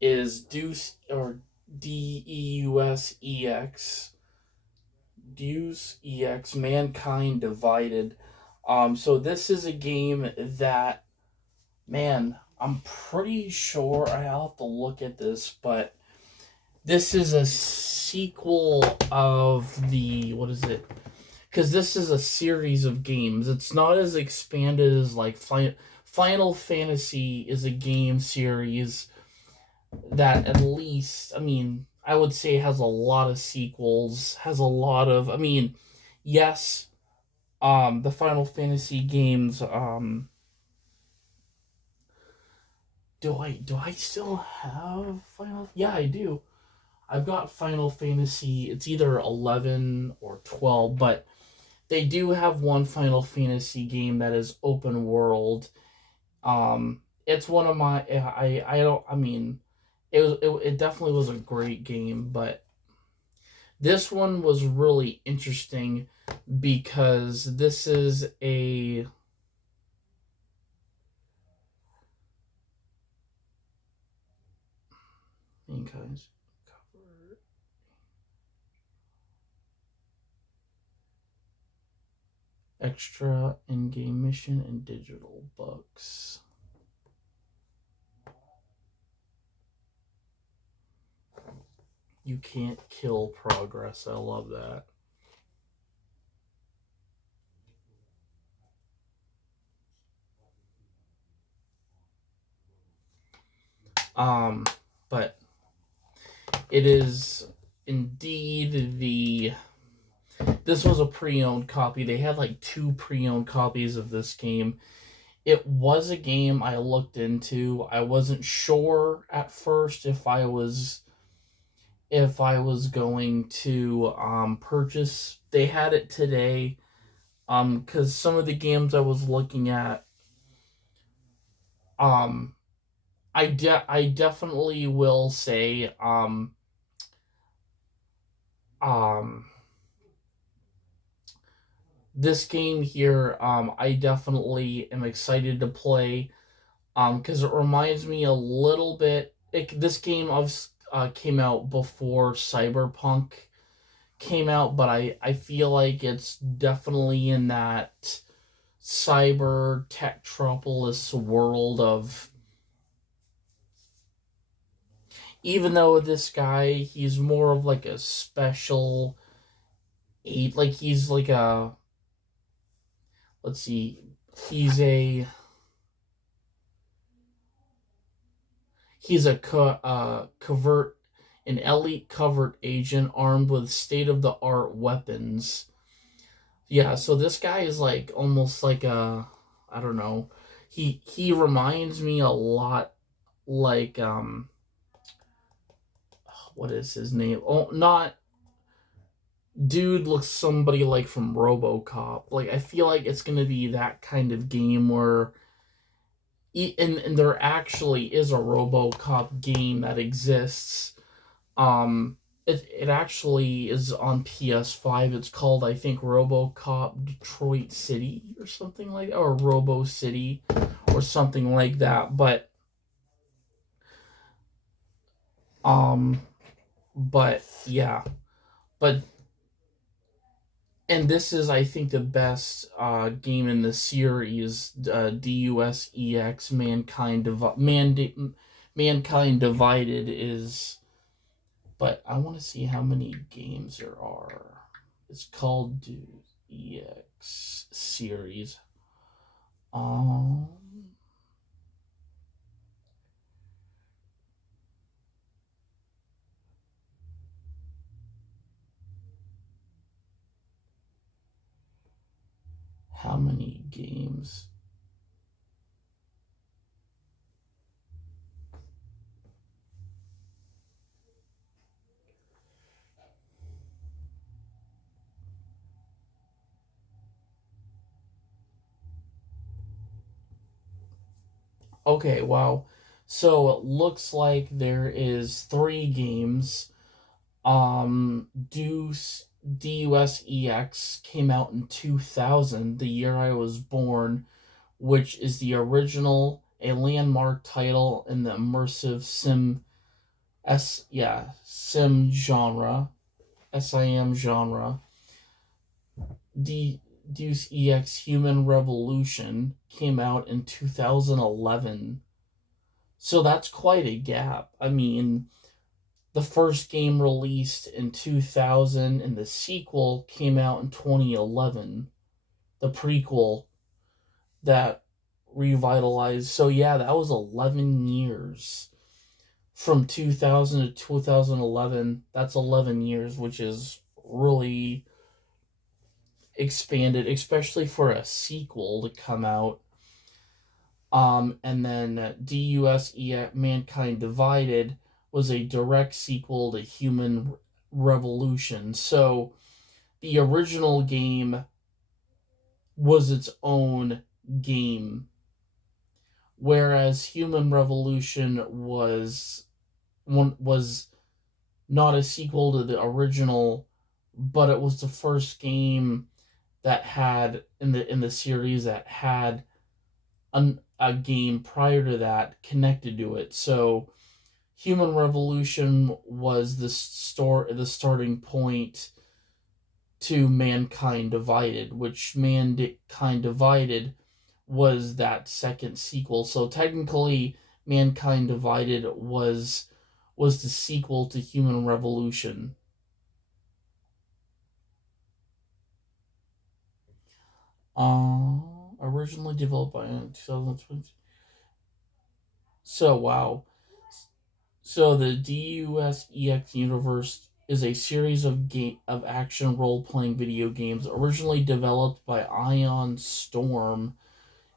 is Deuce or Deus Ex Mankind Divided. So this is a game that, man, I'm pretty sure I'll have to look at this, but this is a sequel of the, what is it? Because this is a series of games. It's not as expanded as like Final Fantasy is a game series that, at least, I mean, I would say has a lot of sequels, has a lot of, I mean, yes, the Final Fantasy games, do I still have Final, yeah, I do. I've got Final Fantasy, it's either 11 or 12, but they do have one Final Fantasy game that is open world. It's one of my, I don't, I mean, it definitely was a great game, but this one was really interesting because this is a, guys, extra in-game mission and digital books. You can't kill progress. I love that. Um, but it is indeed the. This was a pre-owned copy. They had like two pre-owned copies of this game. It was a game I looked into. I wasn't sure at first if I was going to purchase. They had it today. Because some of the games I was looking at, um, I definitely will say, um, this game here, I definitely am excited to play, because it reminds me a little bit. This game came out before Cyberpunk came out, but I feel like it's definitely in that cyber techtropolis world of, even though this guy, he's more of like a special aid, like he's like a, let's see, he's a covert, an elite covert agent armed with state of the art weapons. Yeah, so this guy is like almost like a, I don't know. He reminds me a lot like, what is his name? Oh, not dude, looks somebody like from RoboCop. Like, I feel like it's gonna be that kind of game where, and there actually is a RoboCop game that exists. It actually is on PS5. It's called, I think, RoboCop Detroit City or something like that, or Robo City or something like that. Um, but yeah, but and this is, I think, the best game in the series. Deus Ex Mankind Divided is, but I want to see how many games there are. It's called Deus Ex series. Um, how many games? Okay, wow. So it looks like there is three games. Deus Ex came out in 2000, the year I was born, which is the original, a landmark title in the immersive sim genre, SIM genre. Deus Ex Human Revolution came out in 2011. So that's quite a gap. I mean, the first game released in 2000 and the sequel came out in 2011. The prequel that revitalized. So yeah, that was 11 years. From 2000 to 2011, that's 11 years, which is really expanded, especially for a sequel to come out. And then DUSE Mankind Divided was a direct sequel to Human Revolution. So the original game was its own game, whereas Human Revolution was not a sequel to the original, but it was the first game that had in the series that had a game prior to that connected to it. So Human Revolution was the starting point to Mankind Divided, which Mankind Divided was that second sequel. So technically, Mankind Divided was the sequel to Human Revolution. Originally developed by 2020. So wow. So the Deus Ex universe is a series of action role playing video games originally developed by Ion Storm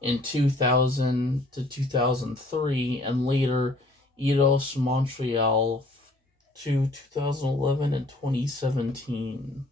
in 2000 to 2003 and later Eidos Montreal to 2011 and 2017.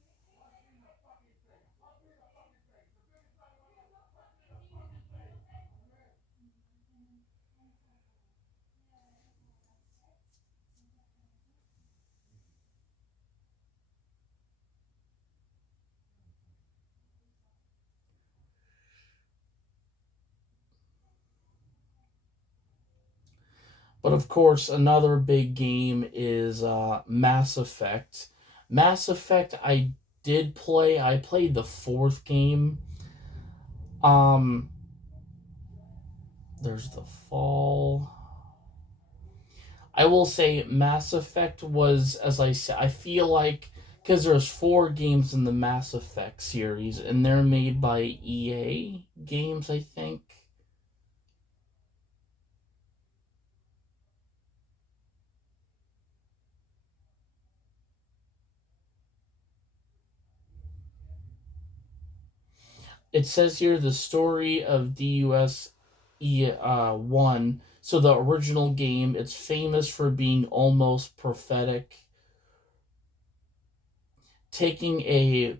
But of course, another big game is Mass Effect. Mass Effect, I did play. I played the fourth game. Um, there's the fall. I will say Mass Effect was, as I said, I feel like because there's four games in the Mass Effect series, and they're made by EA Games, I think. It says here the story of DUS 1. So the original game, it's famous for being almost prophetic, taking a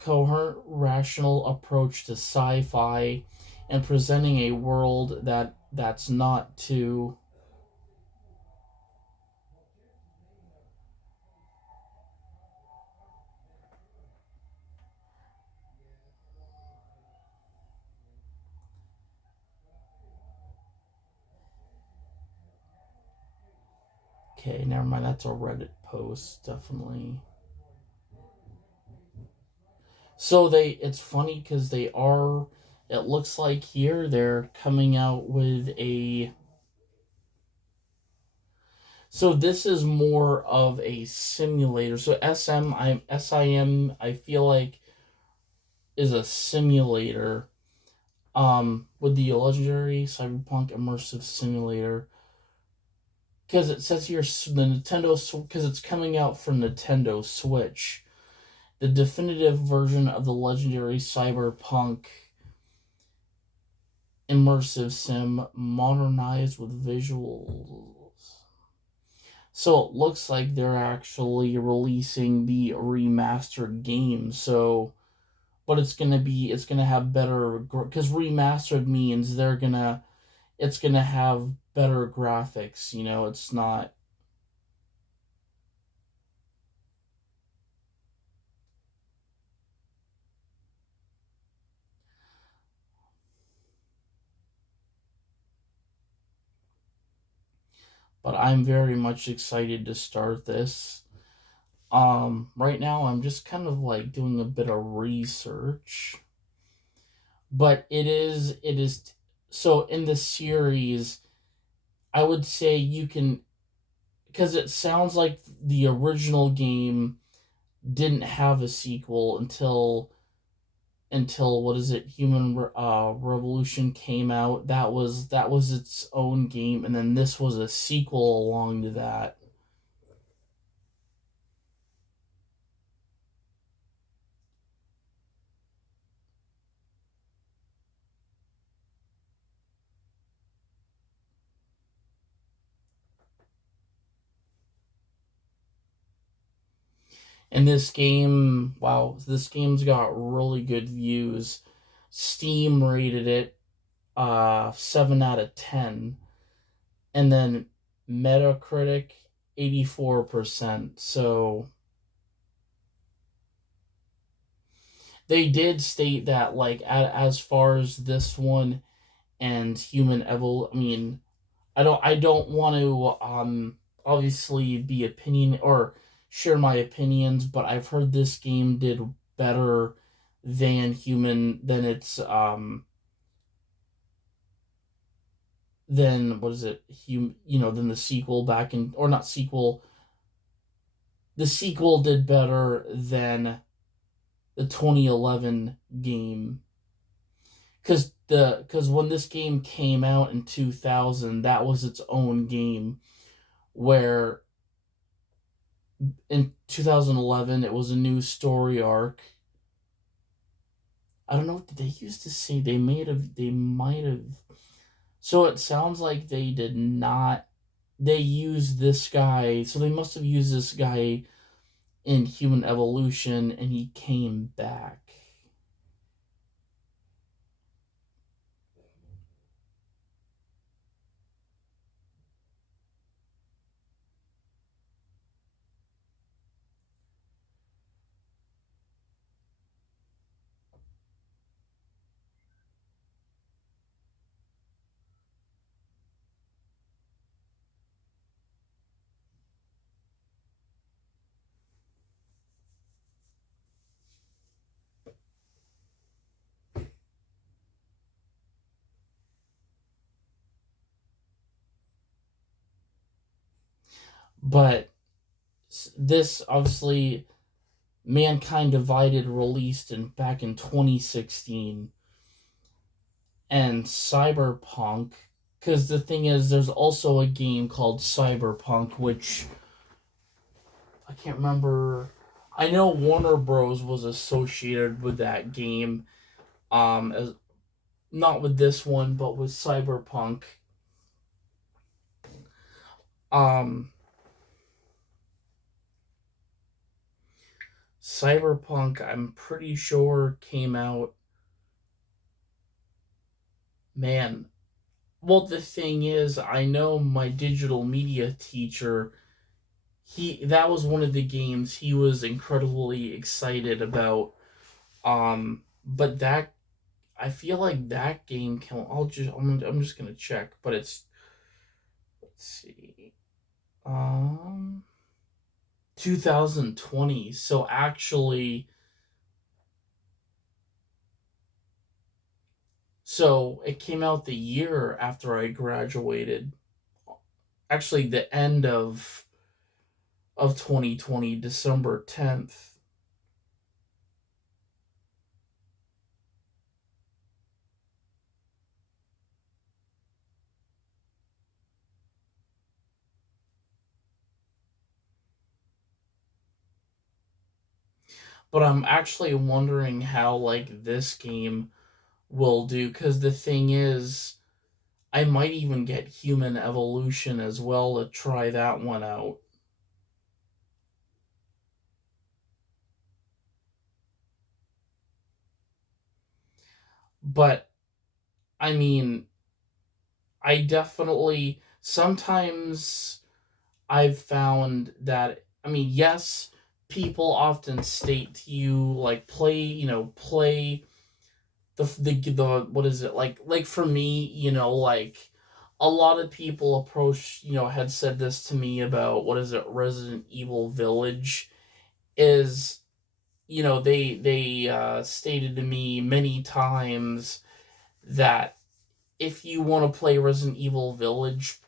coherent, rational approach to sci-fi and presenting a world that's not too. Okay, never mind. That's a Reddit post, definitely. So it's funny because they are. It looks like here they're coming out with a. So this is more of a simulator. So SIM I feel like is a simulator. With the legendary Cyberpunk Immersive Simulator, because it says here the Nintendo because it's coming out from Nintendo Switch, the definitive version of the legendary Cyberpunk immersive sim modernized with visuals. So it looks like they're actually releasing the remastered game. So, but it's gonna have better because remastered means it's gonna have better graphics. It's not. but I'm very much excited to start this. Right now I'm just kind of like doing a bit of research, but it is so in the series, I would say you can, because it sounds like the original game didn't have a sequel until what is it, Revolution came out. That was its own game, and then this was a sequel along to that. And this game, wow, this game's got really good views. Steam rated it 7 out of 10, and then Metacritic 84%. So they did state that, like, as far as this one and Human Evil, I mean, I don't want to obviously be opinion or share my opinions, but I've heard this game did better than its than what is it, than the sequel back in, or not sequel, the sequel did better than the 2011 game, because when this game came out in 2000, that was its own game, where in 2011 it was a new story arc. I don't know, did they used to say they might have, so it sounds like they did not, they used this guy, so they must have used this guy in Human Evolution, and he came back. But this obviously, Mankind Divided released in back in 2016, and Cyberpunk, because the thing is, there's also a game called Cyberpunk, which I can't remember. I know Warner Bros was associated with that game, as not with this one, but with Cyberpunk. Um, Cyberpunk, I'm pretty sure came out. Man, well, the thing is, I know my digital media teacher. He That was one of the games he was incredibly excited about. But that, I feel like that game can. I'm just gonna check, but it's, let's see, um, 2020. So actually, so it came out the year after I graduated. Actually, the end of 2020, December 10th. But I'm actually wondering how, like, this game will do, because the thing is, I might even get Human Evolution as well to try that one out. But I mean, I definitely, sometimes I've found that, I mean, yes, people often state to you, like, play the what is it, like for me, like, a lot of people approached, had said this to me about what is it, Resident Evil Village, is, they stated to me many times that if you want to play Resident Evil Village,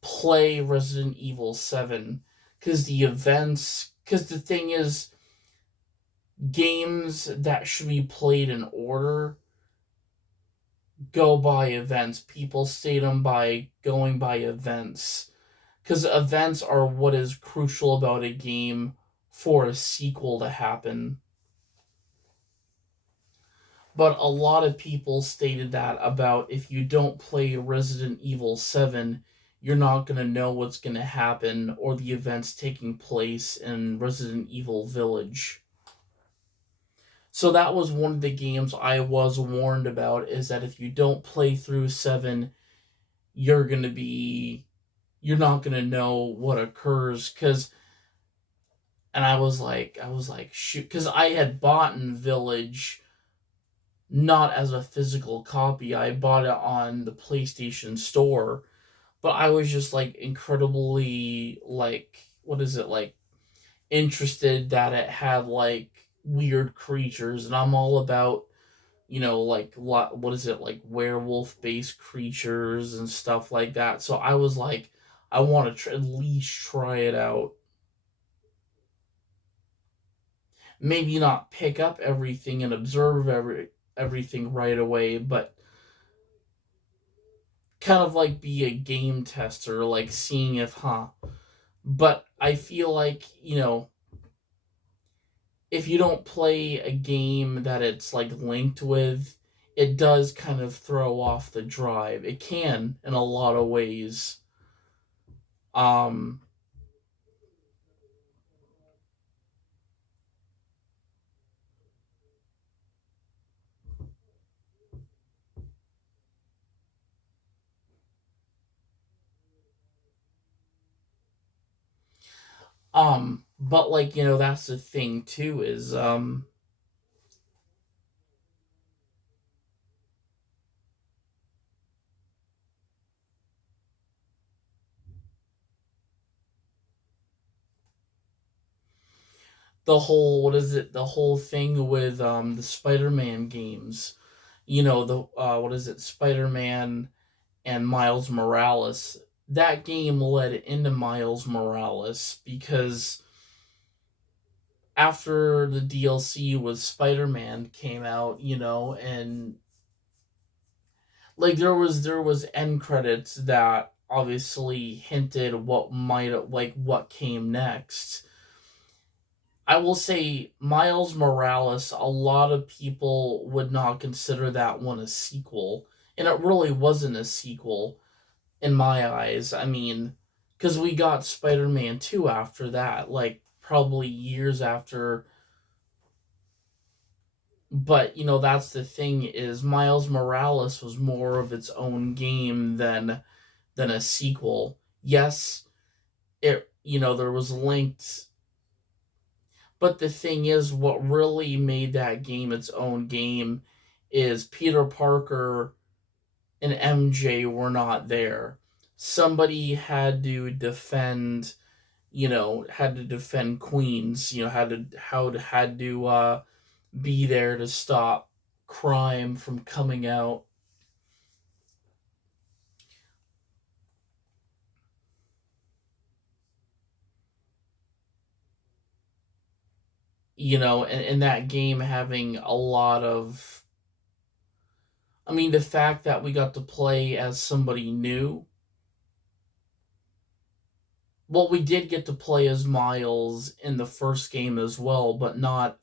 play Resident Evil 7, because the thing is, games that should be played in order go by events. People state them by going by events. Because events are what is crucial about a game for a sequel to happen. But a lot of people stated that about if you don't play Resident Evil 7, you're not going to know what's going to happen or the events taking place in Resident Evil Village. So that was one of the games I was warned about, is that if you don't play through 7, you're going to be you're not going to know what occurs. Cuz and I was like shoot, cuz I had bought in Village not as a physical copy. I bought it on the PlayStation Store, but I was just like incredibly like what is it like interested that it had like weird creatures, and I'm all about like what is it like werewolf based creatures and stuff like that. So I was like, I want to at least try it out. Maybe not pick up everything and observe everything right away, but kind of like be a game tester, like seeing if, But I feel like, if you don't play a game that it's like linked with, it does kind of throw off the drive. It can in a lot of ways. Um, but like, that's the thing too, is the whole what is it, the whole thing with the Spider-Man games. The what is it, Spider-Man and Miles Morales. That game led into Miles Morales because after the DLC with Spider-Man came out, and like there was end credits that obviously hinted what came next. I will say Miles Morales, a lot of people would not consider that one a sequel, and it really wasn't a sequel in my eyes. I mean, because we got Spider-Man 2 after that, like probably years after. But that's the thing, is Miles Morales was more of its own game than a sequel. Yes, it there was linked, but the thing is, what really made that game its own game is Peter Parker and MJ were not there. Somebody had to defend Queens, had to be there to stop crime from coming out. And that game having a lot of, I mean, the fact that we got to play as somebody new. Well, we did get to play as Miles in the first game as well, but not,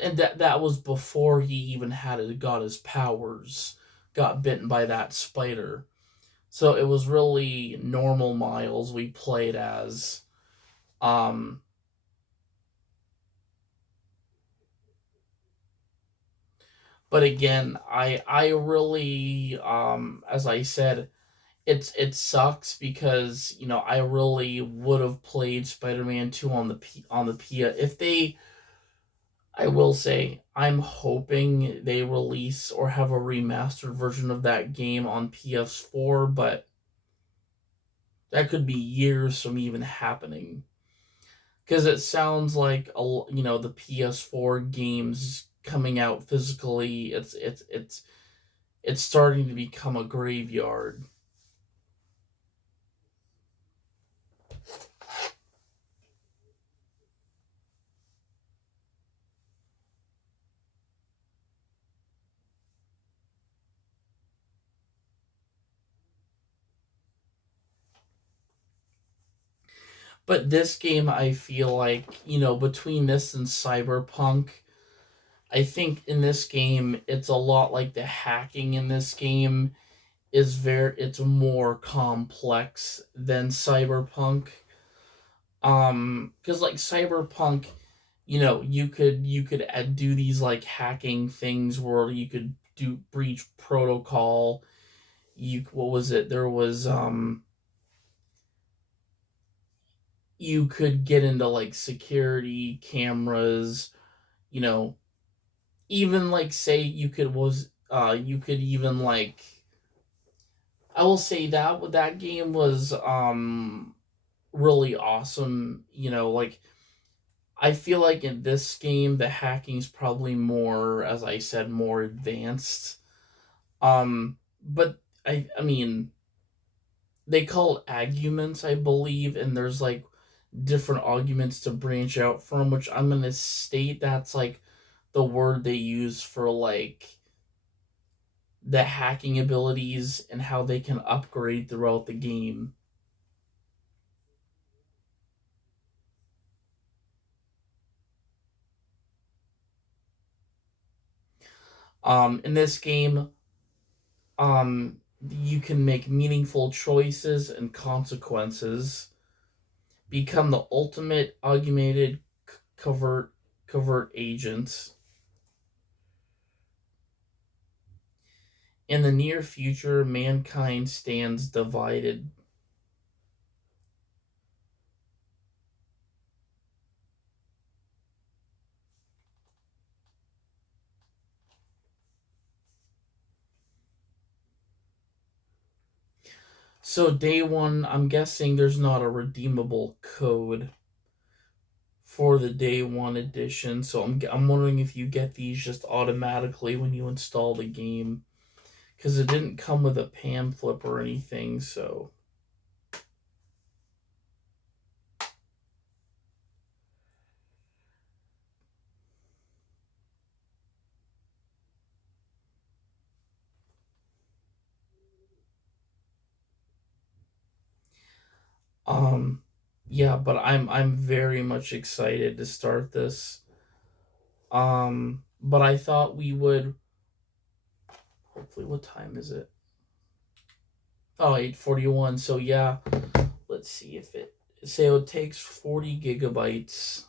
and that was before he even got his powers, got bitten by that spider. So it was really normal Miles we played as. Um, but again, I really, as I said, it sucks because I really would have played Spider-Man 2 on the P, if they I will say, I'm hoping they release or have a remastered version of that game on PS4, but that could be years from even happening. Because it sounds like the PS4 games coming out physically, it's starting to become a graveyard. But this game, I feel like, between this and Cyberpunk, I think in this game, it's a lot like the hacking in this game it's more complex than Cyberpunk. Because like Cyberpunk, you could do these like hacking things where you could do breach protocol. You what was it? There was you could get into like security cameras, you know, even like say you could even like I will say that game was really awesome, like I feel like in this game the hacking's probably more, as I said, more advanced. But I mean they call it arguments, I believe, and there's like different arguments to branch out from, which I'm gonna state that's like the word they use for like the hacking abilities and how they can upgrade throughout the game. In this game, you can make meaningful choices and consequences, become the ultimate augmented covert covert agent. In the near future, mankind stands divided. So day one, I'm guessing there's not a redeemable code for the day one edition. So I'm wondering if you get these just automatically when you install the game, because it didn't come with a pamphlet or anything. So um, yeah, but I'm very much excited to start this. But I thought we would hopefully. What time is it? Oh, 8:41. So yeah, let's see if it say it takes 40 gigabytes.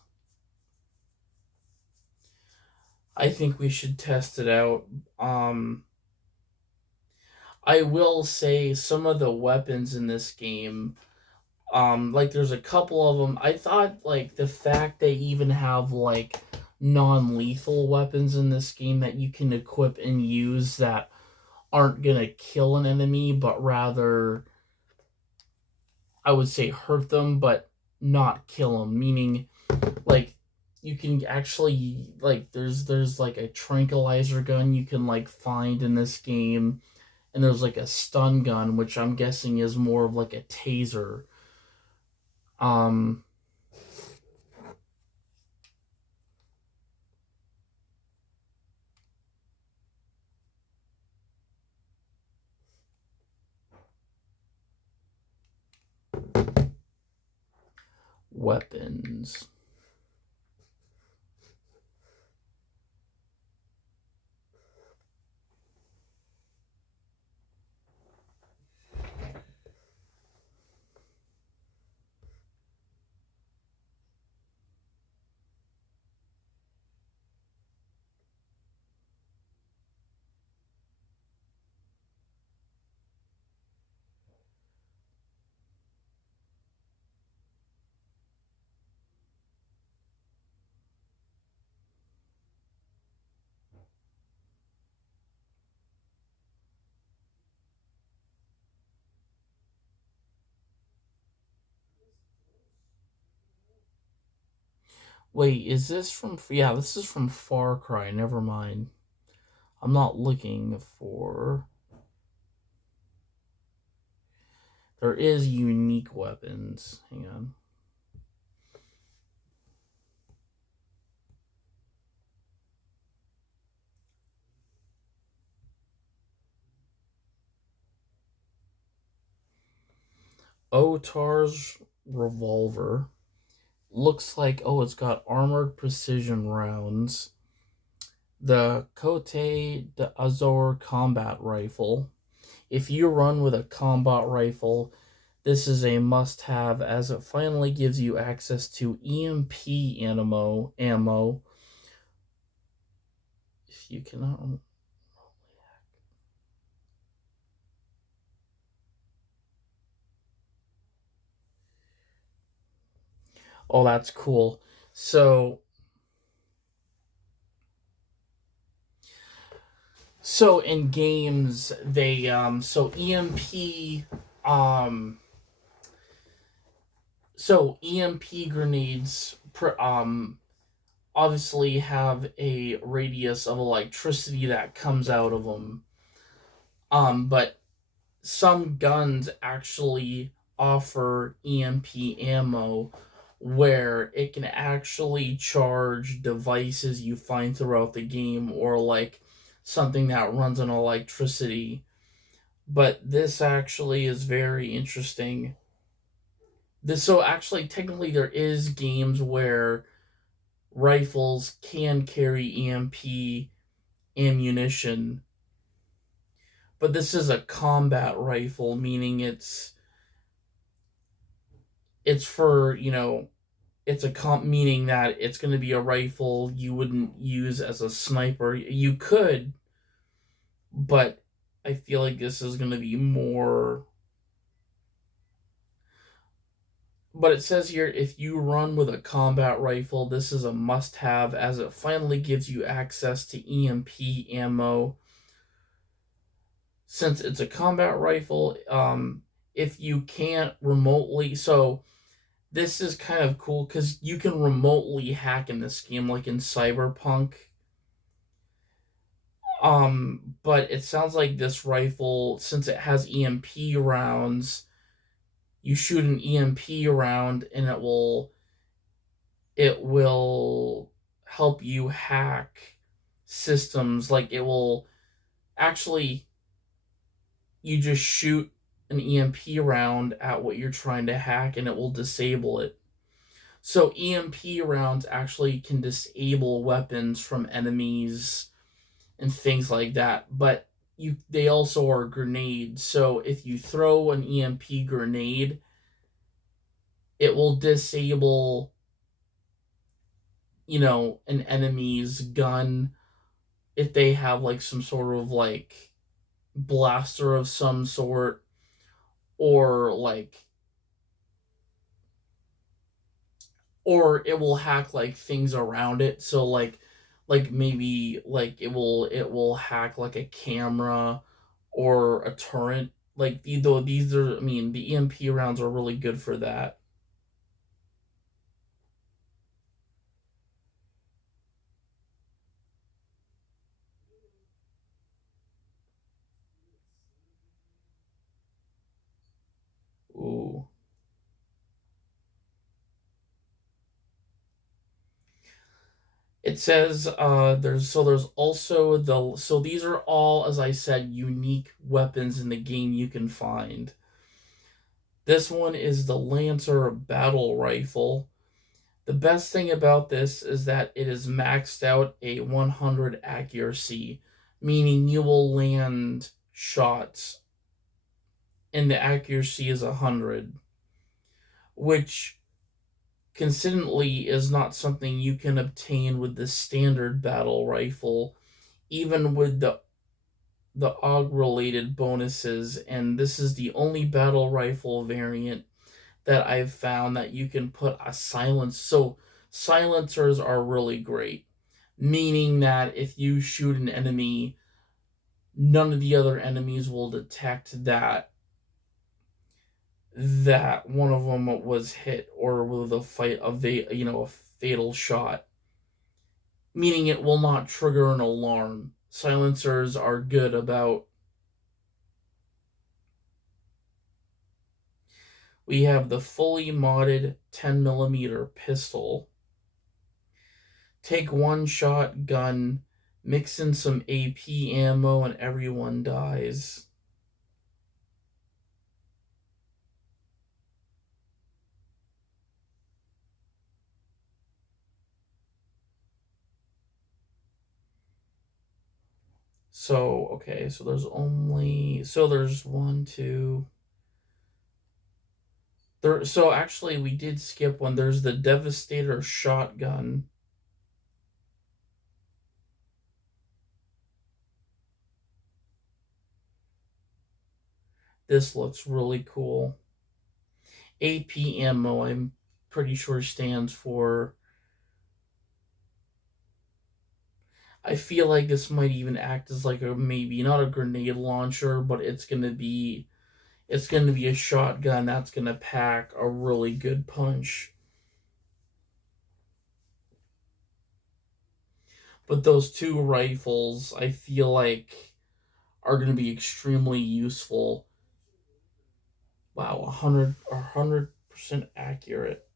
I think we should test it out. Um, I will say some of the weapons in this game, like there's a couple of them. I thought like the fact they even have like non-lethal weapons in this game that you can equip and use that aren't gonna kill an enemy, but rather I would say hurt them, but not kill them. Meaning, like you can actually like there's like a tranquilizer gun you can like find in this game, and there's like a stun gun, which I'm guessing is more of like a taser. Um, weapons. Wait, is this from? Yeah, this is from Far Cry. Never mind. I'm not looking for. There is unique weapons. Hang on. Otar's revolver. Looks like, oh, it's got armored precision rounds. The Cote d'Azur combat rifle. If you run with a combat rifle, this is a must have as it finally gives you access to EMP ammo. If you cannot. Oh, that's cool. So, so in games, they, so EMP, um, so EMP grenades, obviously have a radius of electricity that comes out of them. But some guns actually offer EMP ammo where it can actually charge devices you find throughout the game or like something that runs on electricity. But this actually is very interesting. This so actually technically there is games where rifles can carry EMP ammunition, but this is a combat rifle, meaning it's for, it's a comp, meaning that it's going to be a rifle you wouldn't use as a sniper. You could, but I feel like this is going to be more. But it says here if you run with a combat rifle, this is a must have as it finally gives you access to EMP ammo. Since it's a combat rifle, if you can't remotely. So this is kind of cool because you can remotely hack in this game, like in Cyberpunk. But it sounds like this rifle, since it has EMP rounds, you shoot an EMP round and it will help you hack systems. Like it will actually, you just shoot an EMP round at what you're trying to hack and it will disable it. So EMP rounds actually can disable weapons from enemies and things like that. But they also are grenades. So if you throw an EMP grenade, it will disable, an enemy's gun if they have like some sort of like blaster of some sort, or it will hack like things around it. So like maybe like it will hack like a camera or a turret. Like though these are, I mean, the EMP rounds are really good for that. Ooh. It says there's also so these are all, as I said, unique weapons in the game you can find. This one is the Lancer battle rifle. The best thing about this is that it is maxed out a 100 accuracy, meaning you will land shots and the accuracy is 100, which consistently is not something you can obtain with the standard battle rifle, even with the AUG related bonuses. And this is the only battle rifle variant that I've found that you can put a silence. So silencers are really great, meaning that if you shoot an enemy, none of the other enemies will detect that one of them was hit or with a fight of fatal shot, meaning it will not trigger an alarm. Silencers are good about. We have the fully modded 10mm pistol. Take one shotgun, mix in some AP ammo, and everyone dies. So, okay, so there's one, two. So actually, we did skip one. There's the Devastator shotgun. This looks really cool. AP ammo, I'm pretty sure stands for. I feel like this might even act as like a maybe not a grenade launcher, but it's gonna be a shotgun that's gonna pack a really good punch. But those two rifles, I feel like, are gonna be extremely useful. Wow, 100% accurate.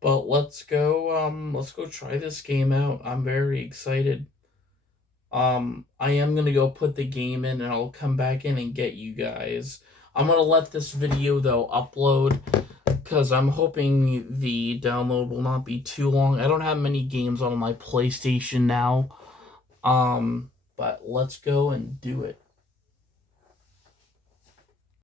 But let's go try this game out. I'm very excited. I am gonna go put the game in and I'll come back in and get you guys. I'm gonna let this video though upload because I'm hoping the download will not be too long. I don't have many games on my PlayStation now. But let's go and do it.